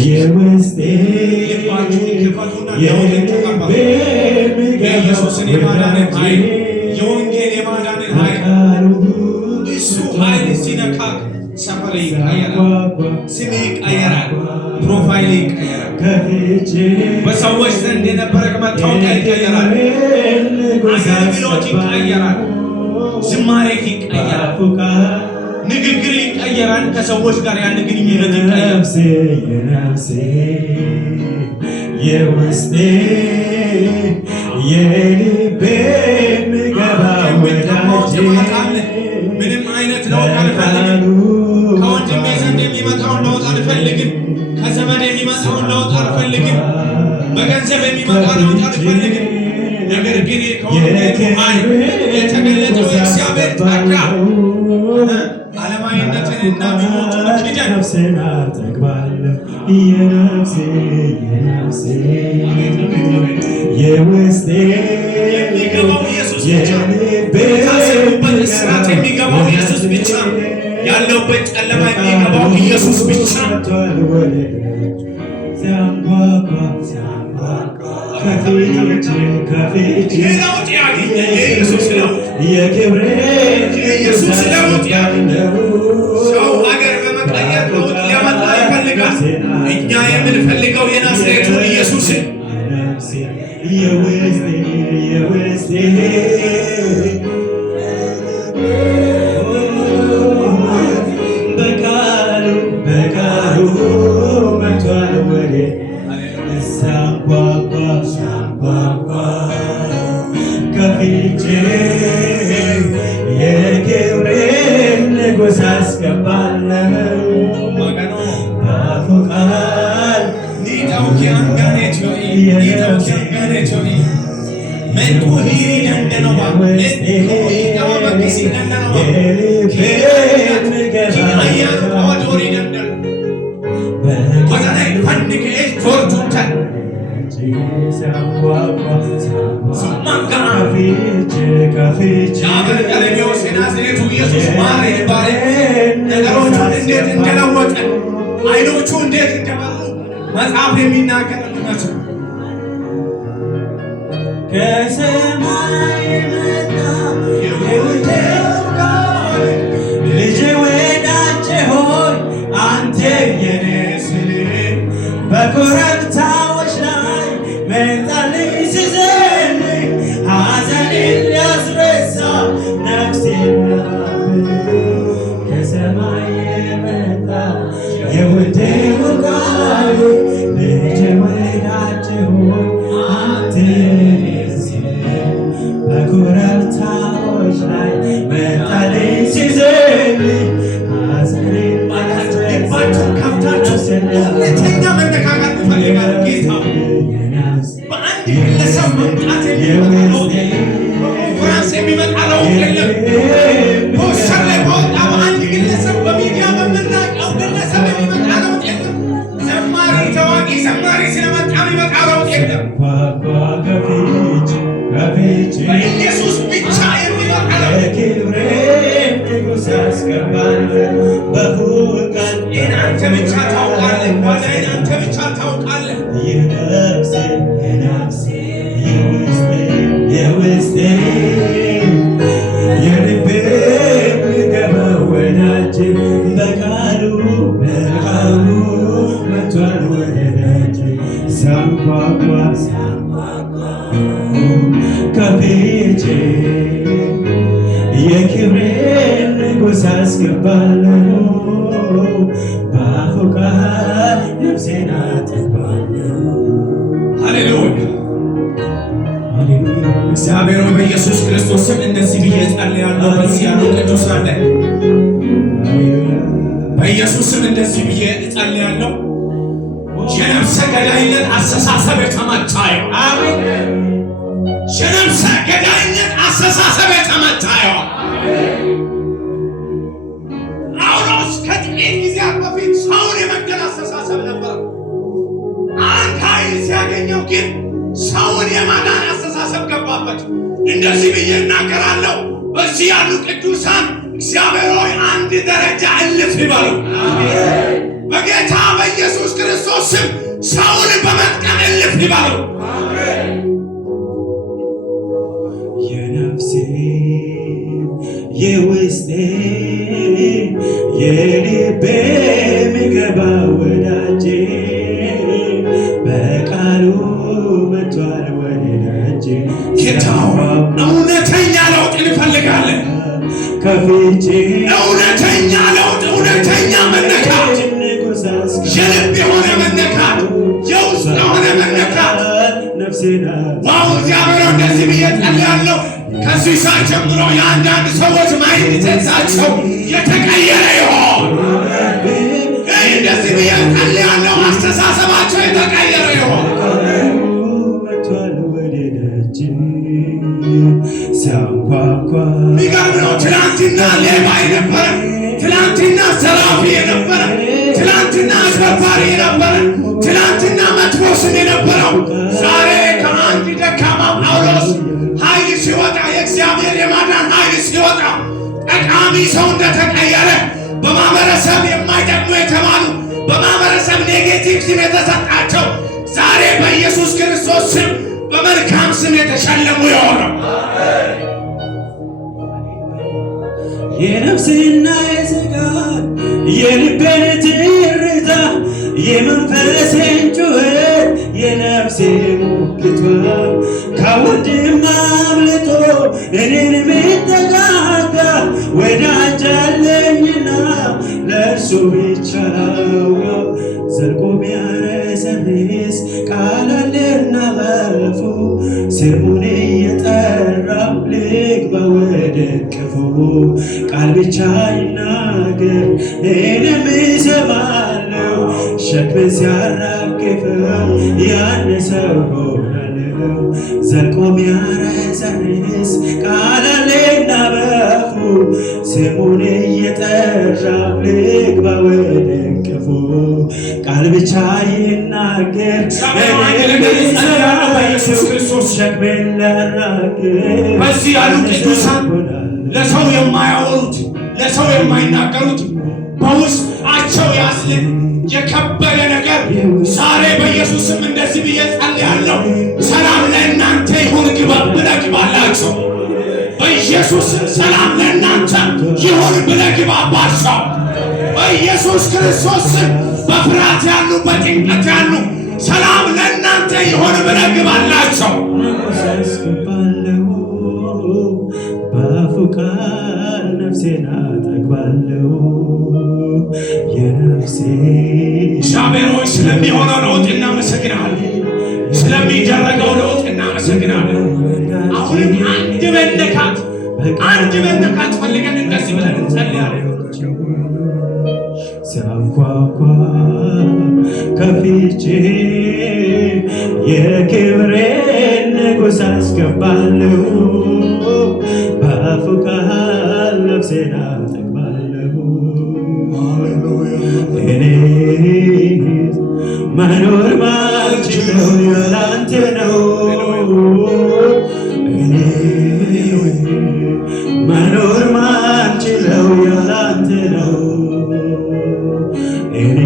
የውስጤ የልቤ የኢየሱስን የማዳንን ኃይል የወንጌል የማዳንን ኃይል እሱ ኃይል ሲነካ ሰፈር ይቀየራል፣ ስም ይቀየራል፣ ፕሮፋይል ይቀየራል፣ በሰዎች ዘንድ የነበረ መታወቂያ ይቀየራል፣ አገልግሎት ይቀየራል፣ ዝማሬ ይቀየራል፣ ንግግር ይቀየራል፣ ከሰዎች ጋር ያለ ግንኙነት ይቀየራል። የነፍሴ የውስጤ የልቤ የሚገባው ወዳጄ ምንም አይነት ለውጥ አልፈልግም። ከወንድሜ ዘንድ የሚመጣውን ለውጥ አልፈልግም። ከዘመድ የሚመጣውን ለውጥ አልፈልግም። በገንዘብ የሚመጣ ለውጥ አልፈልግም። ነገር ግን ከወንጌሉ ኃይል የተገለጠው የእግዚአብሔር ጸጋ ዓለማዊነትንና ምኞቱን ክደን ነፍሴን አጠግባለሁ የነፍሴ የውስጤ የሚገባው ኢየሱስ ብቻ፣ የታሰሩበት እስራት የሚገባው ኢየሱስ ብቻ፣ ያለውበት ጨለማ የሚገባው ኢየሱስ ብቻ። ለውጥ ያገኘ የኢየሱስ ለውጥ የኢየሱስ ለውጥ ያገኘው ሰው ሀገር በመቀየር ለውጥ ሊያመጣ ይፈልጋል። እኛ የምንፈልገው የናዝሬቱን ኢየሱስን በቃሉ መጥቷል ወደ ሲያንኳኳ ከፊቴ የክብሬን ንጉሥ አስገባለሁ በአፉ ቃል ነገሮቹን እንዴት እንደለወጠ አይኖቹ እንዴት እንደበሩ መጽሐፍ የሚናገርበት ከሰማይ መጣ የውዴው ቃል ልጄ ወዳጄ ሆይ አንተ የኔ ስልህ በኮረብታዎች ላይ መጣልኝ ሲዘልህ ሐዘኔን ሊያስረሳ ነፍሴን ከሰማይ የመጣ የውዴው ቃል ልጄ ወዳጄ ሆይ በኮረብታዎች ላይ መጣልኝ ሲዘልህ ሐዘኔን ልባችሁን ከፍታችሁ እውነተኛ መነካካት ይፈልጋል ጌታ። በአንድ ግለሰብ መምጣት የሚመጣ ለውጥ፣ በኮንፈረንስ የሚመጣ ለውጥ የለም። ብቻ ታውቃለህ። ጓዳዬን አንተ ብቻ ታውቃለህ። የነፍሴ የውስጤ የልቤ የሚገባው ወዳጄ በቃሉ መጥቷል ወደ ደጄ ሲያንኳኳ ከፊቴ የክብሬን ንጉሥ አስገባለሁ በአፉ ቃል ነፍሴን አጠግባለሁ። ሃሌሉያ እግዚአብሔር ሆይ በኢየሱስ ክርስቶስ ስም እንደዚህ ብዬ ጸልያለሁ። በዚህ ያሉ ቅዱሳን ላይ በኢየሱስ ስም እንደዚህ ብዬ ጸልያለሁ። የነፍሰ ገዳይነት አስተሳሰብ የተመታ ይሁን። አሜን። የነፍሰ ገዳይነት አስተሳሰብ የተመታ ይሁን። ጳውሎስ ከጥቂት ጊዜያት በፊት ሰውን የመግደል አስተሳሰብ ነበር። አንድ ኃይል ሲያገኘው ግን ሰውን የማዳን አስተሳሰብ ገባበት። እንደዚህ ብዬ እናገራለሁ። በዚህ ያሉ ቅዱሳን እግዚአብሔር ሆይ አንድ ደረጃ እልፍ ይበሉ። በጌታ በኢየሱስ ክርስቶስ ስም ሰውን በመጥቀም እልፍ ይበሉ። የነፍሴ የውስጤ የልቤ የሚገባ ወዳጄ በቃሉ መጥቷል ወደ ደጄ ጌታው እውነተኛ ለውጥ እንፈልጋለን። ከፊቴ እውነተኛ ለውጥ፣ እውነተኛ መነካት፣ የልብ የሆነ መነካት፣ የውስጥ የሆነ መነካት። ዋው! እግዚአብሔር እንደዚህ ብዬ ጸልያለሁ። ከዚህ ሰዓት ጀምሮ የአንዳንድ ሰዎች ማይንድ ሴታቸው የተቀየረ ይሆን። እንደዚህ ብዬ ጸልያለሁ። አስተሳሰባቸው የተቀየረ ይሆን። ሚገርም ነው። ትናንትና ሌባ የነበረ፣ ትናንትና ዘራፊ የነበረ፣ ትናንትና አስበባሪ የነበረ፣ ትናንትና መጥፎ ስም የነበረው ዛሬ ከአንድ ደካማ ጳውሎስ ኃይል ሲወጣ፣ የእግዚአብሔር የማዳን ኃይል ሲወጣ ጠቃሚ ሰው እንደተቀየረ በማህበረሰብ የማይጠቅሙ የተባሉ በማህበረሰብ ኔጌቲቭ ስም የተሰጣቸው ዛሬ በኢየሱስ ክርስቶስ ስም በመልካም ስም የተሸለሙ የሆነው የነፍስና የሥጋን የልቤን ትርታ የመንፈሴን ጩኸት የነፍሴ ሙግቷ ከወንድም አምልጦ እኔን የሚጠጋጋ ወዳጅ አለኝና ለእርሱ ብቻ ላውራ ዘልቆ ሚያረሰርስ ቃል አለና በአፉ ስሙን እየጠራው ልግባ ወደ እቅፉ ቃል ብቻ ይናገር እኔም እሰማለሁ ሸክምን ሲያራግፈው ያነሰው ሆናለሁ ዘልቆ ሚያረሰርስ ቃል አለና በአፉ ስሙን እየጠራው ልግባ ወደ እቅፉ ቃል ብቻ ይናገር ሸክሜን ሊያራግፍ በዚህ ያሉ ቅዱሳን ለሰው የማያወሩት ለሰው የማይናገሩት በውስጣቸው ያለ የከበደ ነገር ዛሬ በኢየሱስም እንደዚህ ብዬ ጸልያለሁ። ሰላም ለእናንተ ይሁን ብለህ ግባላቸው። በኢየሱስም ሰላም ለእናንተ ይሁን ብለህ ግባባቸው። በኢየሱስ ክርስቶስ ስም በፍርሃት ያሉ በጭንቀት ያሉ ሰላም ለእናንተ ይሁን ብለህ ግባላቸው። በአፉ ቃል ነፍሴን አጠግባለሁ። የነፍሴ እግዚአብሔር ሆይ ስለሚሆነው ለውጥ እናመሰግናለን። ስለሚደረገው ለውጥ እናመሰግናለን። አሁንም አንድ መነካት ፈልገን እንደዚህ ብለን እንጸልያለን። ሲያንኳኳ ከፊቴ የክብሬን ንጉሥ አስገባለሁ። በአፉ ቃል ነፍሴን አጠግባለሁ። እኔ መኖር ማልችለው ያላንተ ነው። እኔ መኖር ማልችለው ያላንተ ነው። እኔ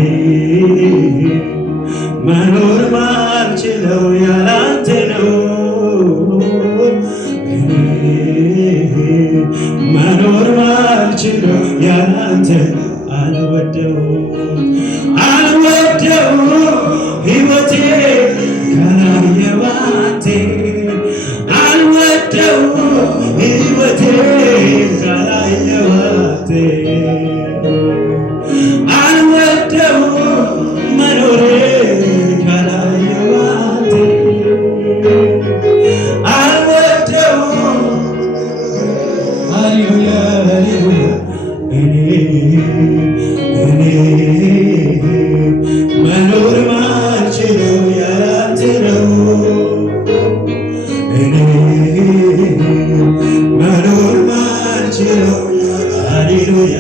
መኖር ማልችለው ያላንተ አልወደው ሕይወቴ ካላየው አንተ አልወደው ሕይወቴ ካላየው አንተ አልወደው መኖሬ ካላየው አንተ አልወደው ሃሌሉያ ሃሌሉያ እኔ መኖር ማልችለው ያላንተ ነው እኔ መኖር ማልችለው ሃሌሉያ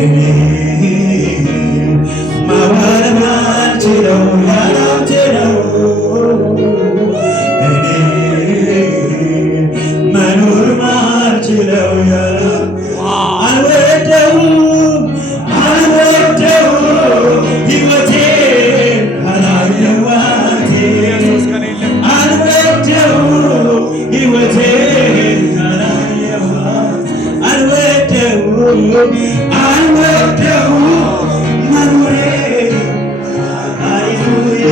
እኔ ማዋል ማልችለው ያላንተ ነው እኔ መኖር ማልችለው አልወደውም ሕይወቴ ካላየው አንተ አልወደውም ሕይወቴ ካላየው አልወደውም መኖሬ ሃሌሉያ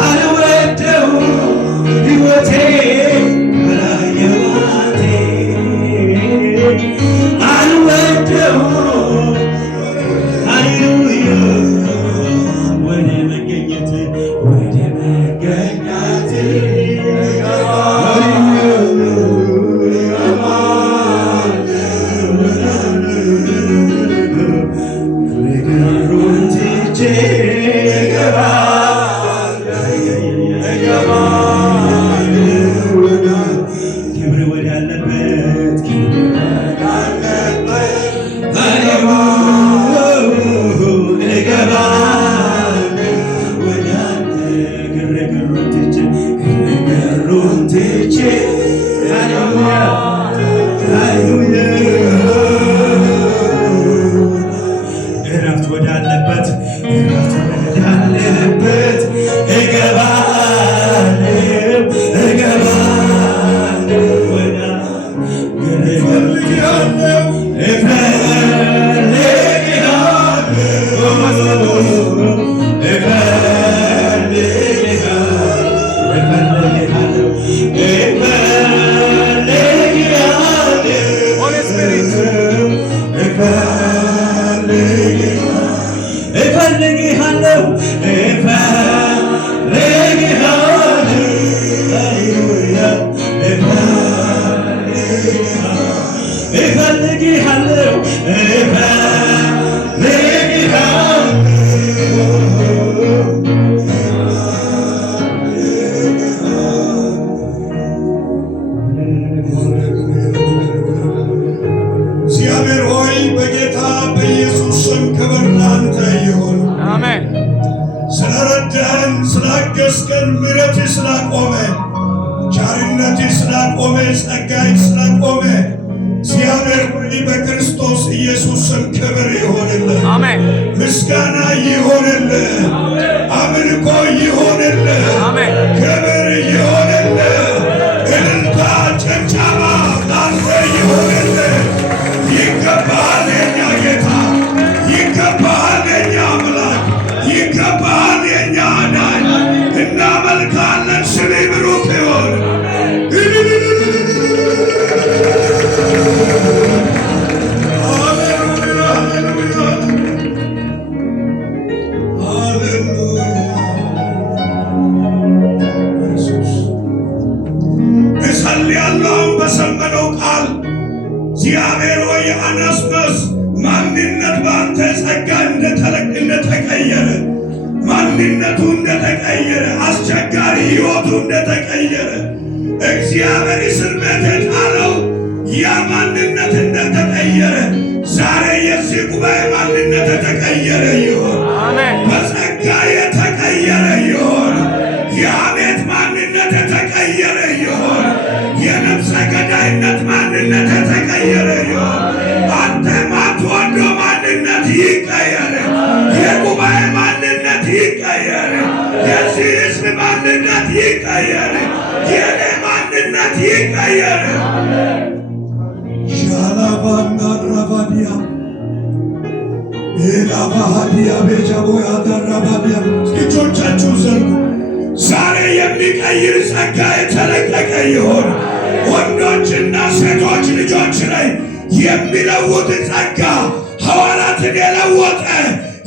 አልወደውም ሕይወቴ ካላየው አንተ አልወደውም ሃሌሉያ ወደ መገኘት ነገሩን ትቼ ክብር ወዳለበት ግርግሩን ትቼ እረፍት ወዳለበት እግዚአብሔር ሆይ በጌታ በኢየሱስ ስም ክብር ላንተ ይሁን። አሜን። ስለረዳህን፣ ስላገዝከን፣ ምሕረትህ ስላቆመ፣ ቸርነትህ ስላቆመ፣ ጸጋህ ስላቆመ እግዚአብሔር ሆይ በክርስቶስ ኢየሱስ ስም ክብር ይሆንልህ። አሜን። ምስጋና ይሆንልህ። አምልኮ ይሆንልህ። አሜን። ክብር ይሆንልህ። እልልታ ጭብጨባ ላንተ ይሆንልህ። ይገባል የኛ ጌታ፣ ይገባል የኛ አምላክ፣ ይገባል የኛ አዳኝ። እናመልካለን። ስምህ ብሩክ ይሁን። እጸልያለሁ በሰመነው ቃል እግዚአብሔር ሆይ የአናስመስ ማንነት በአንተ ጸጋ እንደተቀየረ፣ ማንነቱ እንደተቀየረ፣ አስቸጋሪ ሕይወቱ እንደተቀየረ፣ እግዚአብሔር እስር ቤት የጣለው ያ ማንነት እንደተቀየረ ዛሬ የዚህ ጉባኤ ማንነት የተቀየረ ይሆን። በጸጋ የተቀየረ ይሆን። የአቤት ማንነት የተቀየረ ይሆን። የነፍሰ ገዳይነት ማንነት የተቀየረ ይሆን። አንተ ማትወደው ማንነት ይቀየር። የጉባኤ ማንነት ይቀየር። የኔ ማንነት ይቀየር። ሻላባና ራባዲያ ኤላባሃዲያ ቤጃቦ ያዳራባዲያ እጆቻችሁ ዘርጉ። ዛሬ የሚቀይር ጸጋ የተለቀቀ ይሆን። ወንዶችና ሴቶች ልጆች ላይ የሚለውጥ ጸጋ፣ ሐዋርያትን የለወጠ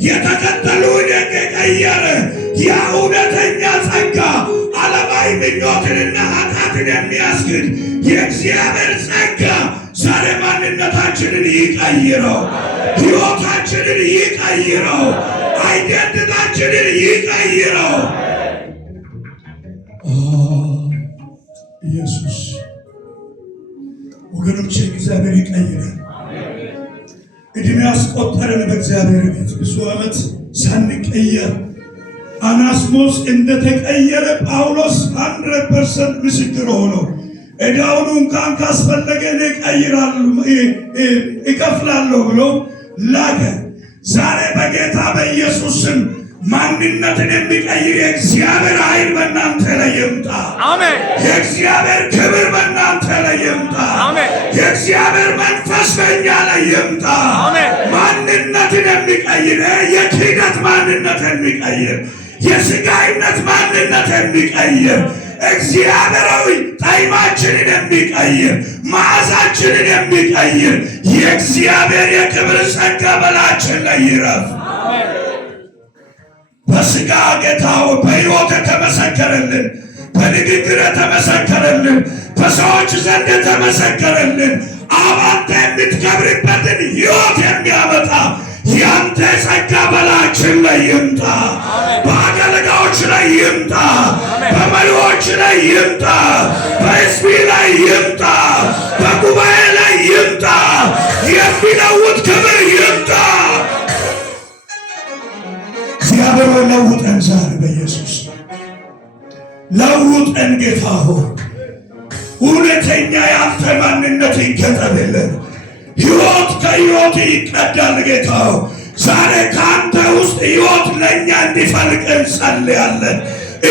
የተከተሉን የቀየረ ያ እውነተኛ ጸጋ፣ ዓለማዊ ምኞትንና ኃጢአትን የሚያስክድ የእግዚአብሔር ጸጋ ዛሬ ማንነታችንን ይቀይረው፣ ሕይወታችንን ይቀይረው፣ አይደንቲታችንን ይቀይረው። ኢየሱስ ወገኖቼ እግዚአብሔር ይቀይራል። እድሜ ያስቆጠረን በእግዚአብሔር ቤት ብዙ ዓመት ሳንቀየር አናስሞስ እንደተቀየረ ጳውሎስ 100% ምስክር ሆኖ ዕዳውን እንኳን ካስፈለገ እኔ እከፍላለሁ ብሎ ላከ። ዛሬ በጌታ በኢየሱስ ስም ማንነትን የሚቀይር የእግዚአብሔር ኃይል በእናንተ ላይ ይምጣ። አሜን። የእግዚአብሔር ክብር በእናንተ ላይ ይምጣ። አሜን። የእግዚአብሔር መንፈስ በእኛ ላይ ይምጣ። አሜን። ማንነትን የሚቀይር የክህደት ማንነት የሚቀይር የሥጋዊነት ማንነት የሚቀይር እግዚአብሔራዊ ጣዕማችንን የሚቀይር መዓዛችንን የሚቀይር የእግዚአብሔር የክብር ጸጋ በላያችን ላይ ይረፍ። በሥጋ ጌታው በሕይወት የተመሰከረልን፣ በንግግር የተመሰከረልን፣ በሰዎች ዘንድ የተመሰከረልን አብ አንተ የምትከብርበትን ሕይወት የሚያመጣ ያንተ ጸጋ በላያችን ላይ ይምጣ። በአገልጋዮች ላይ ይምጣ። በመሪዎች ላይ ይምጣ። በሕዝብ ላይ ይምጣ። በጉባኤ ላይ ይምጣ። የሚለውጥ ክብር ይምጣ። እግዚአብሔር ለውጠን፣ ዛሬ በኢየሱስ ለውጠን። ጌታ ሆይ እውነተኛ ያንተ ማንነት ይገጠምልን። ሕይወት ከሕይወት ይቀዳል። ጌታ ዛሬ ከአንተ ውስጥ ሕይወት ለእኛ እንዲፈልቅ እንጸልያለን።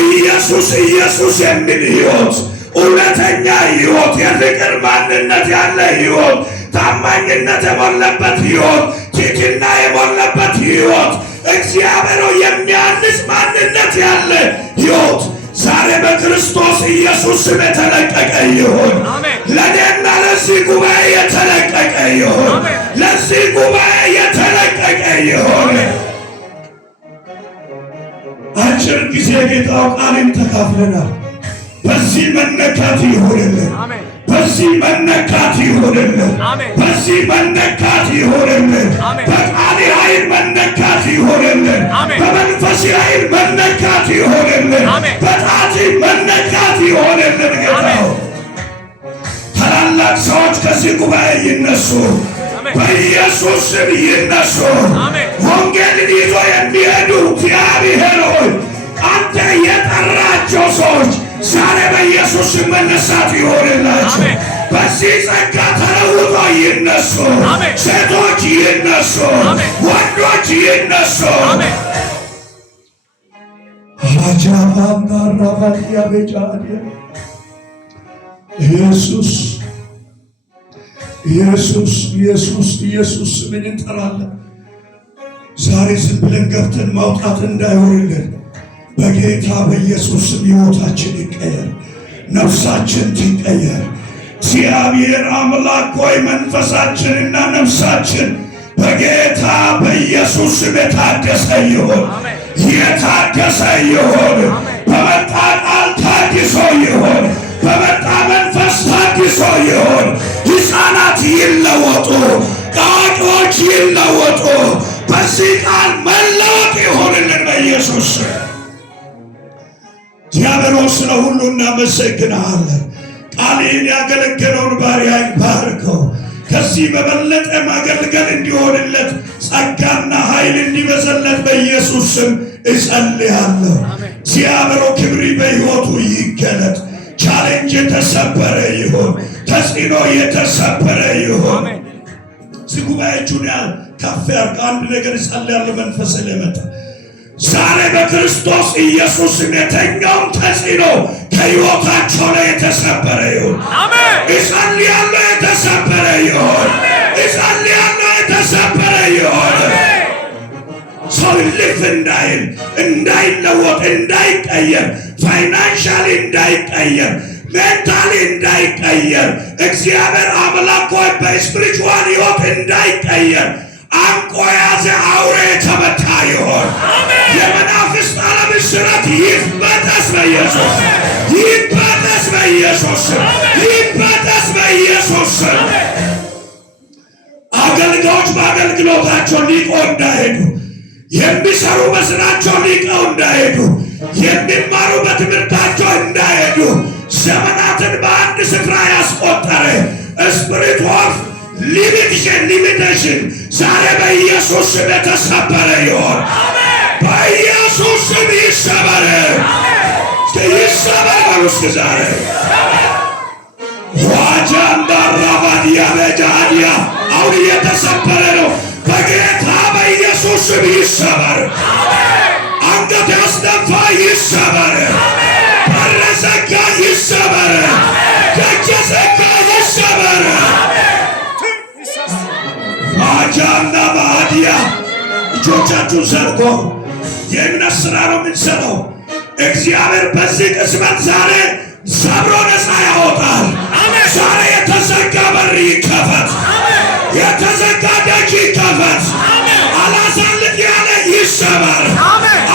ኢየሱስ ኢየሱስ የሚል ሕይወት፣ እውነተኛ ሕይወት፣ የፍቅር ማንነት ያለ ሕይወት፣ ታማኝነት የሞላበት ሕይወት፣ ትሕትና የሞላበት ሕይወት፣ እግዚአብሔር የሚያንስ ማንነት ያለ ሕይወት ዛሬ በክርስቶስ ኢየሱስ ስም የተለቀቀ ይሁን። ለእኔና ለዚህ ጉባኤ የተለቀቀ ይሁን። ለዚህ ጉባኤ የተለቀቀ ይሁን። አጭር ጊዜ ጌታው ቃልን ተካፍለናል። በዚህ መነካት ይሁንልን። በዚህ መነካት ይሁንልን። በዚህ መነካት ይሁንልን። በቃል ኃይል መነካት ይሁንልን። በመንፈስ ኃይል መነካት ይሁንልን። በጣት መነካት ይሁንልን። ጌታው ታላላቅ ሰዎች ከዚህ ጉባኤ ይነሱ፣ በኢየሱስ ስም ይነሱ። ወንጌልን ይዞ የሚሄዱ እግዚአብሔር ሆይ አንተ የጠራቸው ሰዎች ዛሬ በኢየሱስ ስም መነሳት ይሆንላቸው። በዚህ ጸጋ ተለውጦ ይነሱ። ሴቶች ይነሱ፣ ወንዶች ይነሱ። አጃባና ራባዲያ ቤጃዲያ ኢየሱስ ኢየሱስ ኢየሱስ ኢየሱስ ምን እንጠራለን? ዛሬ ዝም ብለን ገብተን ማውጣት እንዳይሆንልን በጌታ በኢየሱስ ስም ሕይወታችን ይቀየር፣ ነፍሳችን ትቀየር። እግዚአብሔር አምላክ ሆይ መንፈሳችንና ነፍሳችን በጌታ በኢየሱስ ስም የታደሰ ይሁን፣ የታደሰ ይሁን። በመጣ ቃል ታድሶ ይሁን፣ በመጣ መንፈስ ታድሶ ይሁን። ሕፃናት ይለወጡ፣ አዋቂዎች ይለወጡ። በዚህ ቃል መለወጥ ይሆንልን በኢየሱስ እግዚአብሔር ስለ ሁሉ እናመሰግናለን። ቃልህን ያገለገለውን ባሪያን ባርከው። ከዚህ በበለጠ ማገልገል እንዲሆንለት ጸጋና ኃይል እንዲበዛለት በኢየሱስ ስም እጸልያለሁ። እግዚአብሔር ክብሪ በሕይወቱ ይገለጥ። ቻሌንጅ የተሰበረ ይሁን፣ ተጽዕኖ የተሰበረ ይሁን። ጉባኤያችሁን ከፍ ያድርግ። አንድ ነገር እጸልያለሁ። መንፈስ ለመጣ ዛሬ በክርስቶስ ኢየሱስ የተኛውን ተጽዕኖ ከሕይወታቸው ላይ የተሰበረ ይሁን። እጸልያለሁ የተሰበረ ይሁን። እጸልያለሁ የተሰበረ ይሁን። ሰው ልፍ እንዳይል፣ እንዳይለወጥ፣ እንዳይቀየር፣ ፋይናንሻሊ እንዳይቀየር፣ ሜንታሊ እንዳይቀየር፣ እግዚአብሔር አምላክ ሆይ በስፒሪቹዋል ሕይወት እንዳይቀየር አንቆ የያዘ አውሬ የተመታ ይሆን። የመናፍስት ዓለም እስራት ይበጠስ በኢየሱስ፣ ይበጠስ በኢየሱስ፣ ይበጠስ በኢየሱስ። አገልጋዮች በአገልግሎታቸው ሊቆ እንዳይሄዱ፣ የሚሰሩ በስራቸው ሊቀው እንዳይሄዱ፣ የሚማሩ በትምህርታቸው እንዳይሄዱ ዘመናትን በአንድ ስፍራ ያስቆጠረ ስፒሪት ኦፍ ሊሚቴሽን ዛሬ በኢየሱስ ስም የተሰበረ ይሆን። በኢየሱስ ስም ይሰበር፣ ይሰበር በሉ እስኪ ዛሬ ዋጃንዳ ራባዲያ በጃዲያ አሁን እየተሰበረ ነው። በጌታ በኢየሱስ ስም ይሰበር። አንገት ያስደፋ ይሰበር። በር ዘጋ ይሰበር። ደጅ ዘጋ ይሰበር። ማጃና ማዲያ እጆቻችሁን ዘርጎ የእምነት ሥራ ነው የምንሰራው። እግዚአብሔር በዚህ ቅጽበት ዛሬ ሰብሮ ነፃ ያወጣል። ዛሬ የተዘጋ በር ይከፈት። የተዘጋ ደጅ ይከፈት። አላሳልፍ ያለ ይሰበር።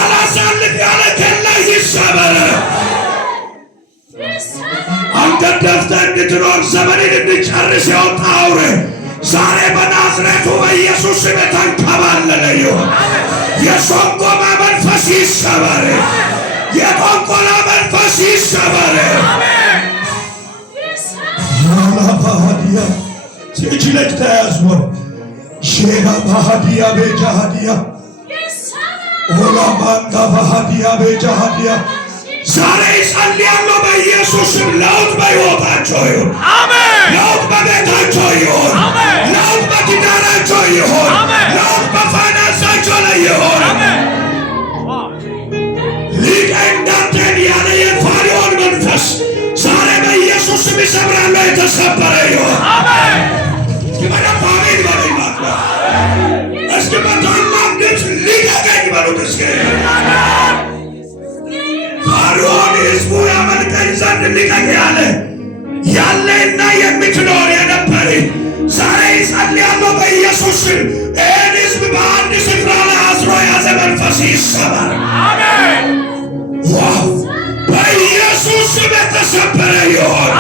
አላሳልፍ ያለ ከላ ይሰበር። አንገት ደፍተህ እንድትኖር ዘመንን እንድጨርስ የወጣ አውሬ ዛሬ በናዝሬቱ በኢየሱስ ስም የተንከባለለ ይሁን። የሶንጎማ መንፈስ ይሰበር። የቆንቆላ መንፈስ ይሰበር። አላባሃዲያ እጅ ለእጅ ተያዝሞ ሼላ ባሃዲያ ቤጃሃዲያ ኦላማንጋ ባሃዲያ ቤጃሃዲያ ዛሬ ይጸልያለሁ በኢየሱስ ስም ለውጥ በሕይወታቸው ይሁን። ለውጥ በቤታቸው ይሁን። ለውጥ በትዳራቸው ይሁን። ለውጥ በፋይናንሳቸው ላይ ይሁን። ሊቀ እንዳትሄድ ያለ የፋሪዖን መንፈስ ዛሬ በኢየሱስ ስም ይሰብራለሁ። የተሰበረ ይሁን። በደንብ አሜን በሉ። እስኪ በታላቅ ድምፅ ሊቀቀኝ በሉት እስኪ። ፈርዖን ሕዝቡ ያመልከኝ ዘንድ ልቀቅ ያለና የምትኖር የነበረ ዛሬ ይጸልያለሁ በኢየሱስ ስም ይህን ሕዝብ በአንድ ስፍራ ላይ አስሮ ያዘ መንፈስ ይሰበር። ዋው! በኢየሱስ ስም የተሰበረ ይሆን።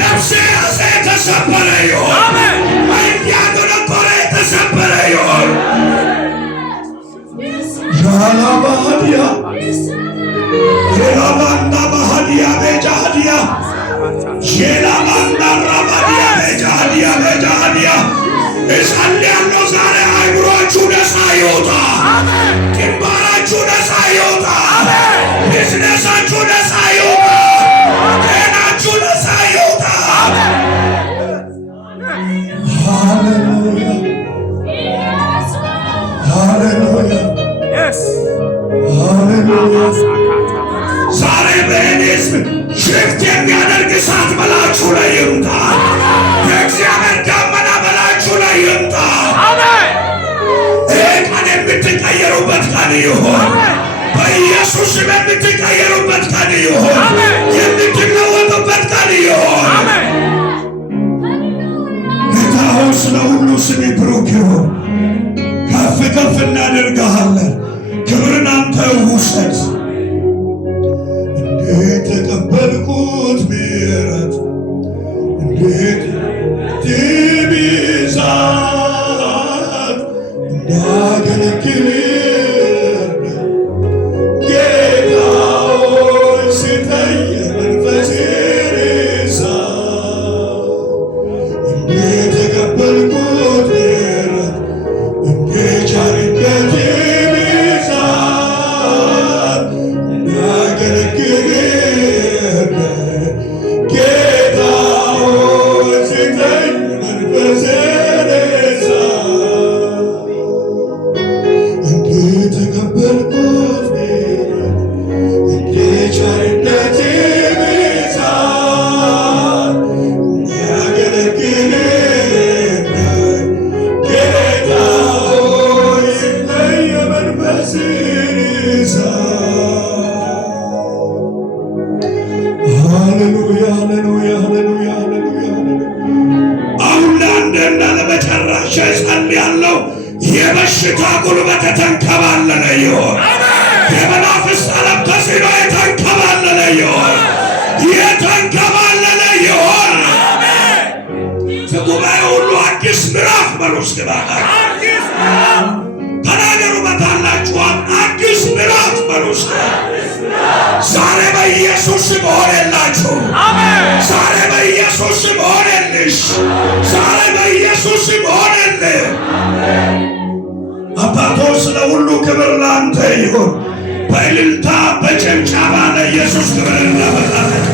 ነፍሴ ያዘ የተሰበረ ይሆን። ያጎነቆረ የተሰበረ ይሆን። ሻላባሃዲያ ሼላባንዳ ባሃዲያ ቤጃሃዲያ ሼላባንዳ ራባዲያ ቤጃሃዲያ ቤጃሃዲያ እጸልያለሁ ዛሬ አይምሮአችሁ ነፃ ይውጣ። ግንባራችሁ ነፃ ይውጣ። ቢዝነሳችሁ ነፃ ይውጣ። ጤናችሁ ነፃ ይውጣ። ሃሌሉያ ሃሌሉያ ሃሌሉያ። ዛሬ በእኔ ሕዝብ ሽፍት የሚያደርግ እሳት በላችሁ ላይ ይምጣ። የእግዚአብሔር ደመና በላችሁ ላይ ይምጣ። ይህ ቀን የምትቀየሩበት ቀን ይሁን። በኢየሱስ ስም የምትቀየሩበት ቀን ይሁን። የምትለወጡበት ቀን ይሁን። ጌታ ሆይ ስለ ሁሉ ስም ብሩክ ይሁን። ከፍ ከፍ እናደርግሃለን። ክብርን አንተ ውሰድ። እንዴት ተቀበልኩት ምሕረት እንዴት ብዛት እንዳገለግል ጌታ ሆይ ስጠኝ የመንፈስህን እሳት። እንዴት ተቀበልኩት ምሕረት እንዴት ቸርነትህ ብዛት ሃሌሉያ ሃሌሉያ ሃሌሉያ። አሁን ለአንድና ለመጨረሻ ጸልያለሁ። የበሽታ ጉልበት የተንከባለለ ይሆን። የመናፍስት ዓለም ተጽዕኖ የተንከባለለ ይሆን። የተንከባለለ ይሆን። ከጉባኤ ሁሉ አዲስ ምዕራፍ በሉ እስኪ ተናገሩ በታላችኋል። አዲስ ምዕራፍ በሉ እስኪ ዛሬ በኢየሱስ ስም ሆነላችሁ። ዛሬ በኢየሱስ ስም ሆነልሽ። ዛሬ በኢየሱስ ስም ሆነልህ። አባቶ ስለ ሁሉ ክብር ላንተ ይሁን። በእልልታ በጭብጨባ ለኢየሱስ ክብር እናመጣለን።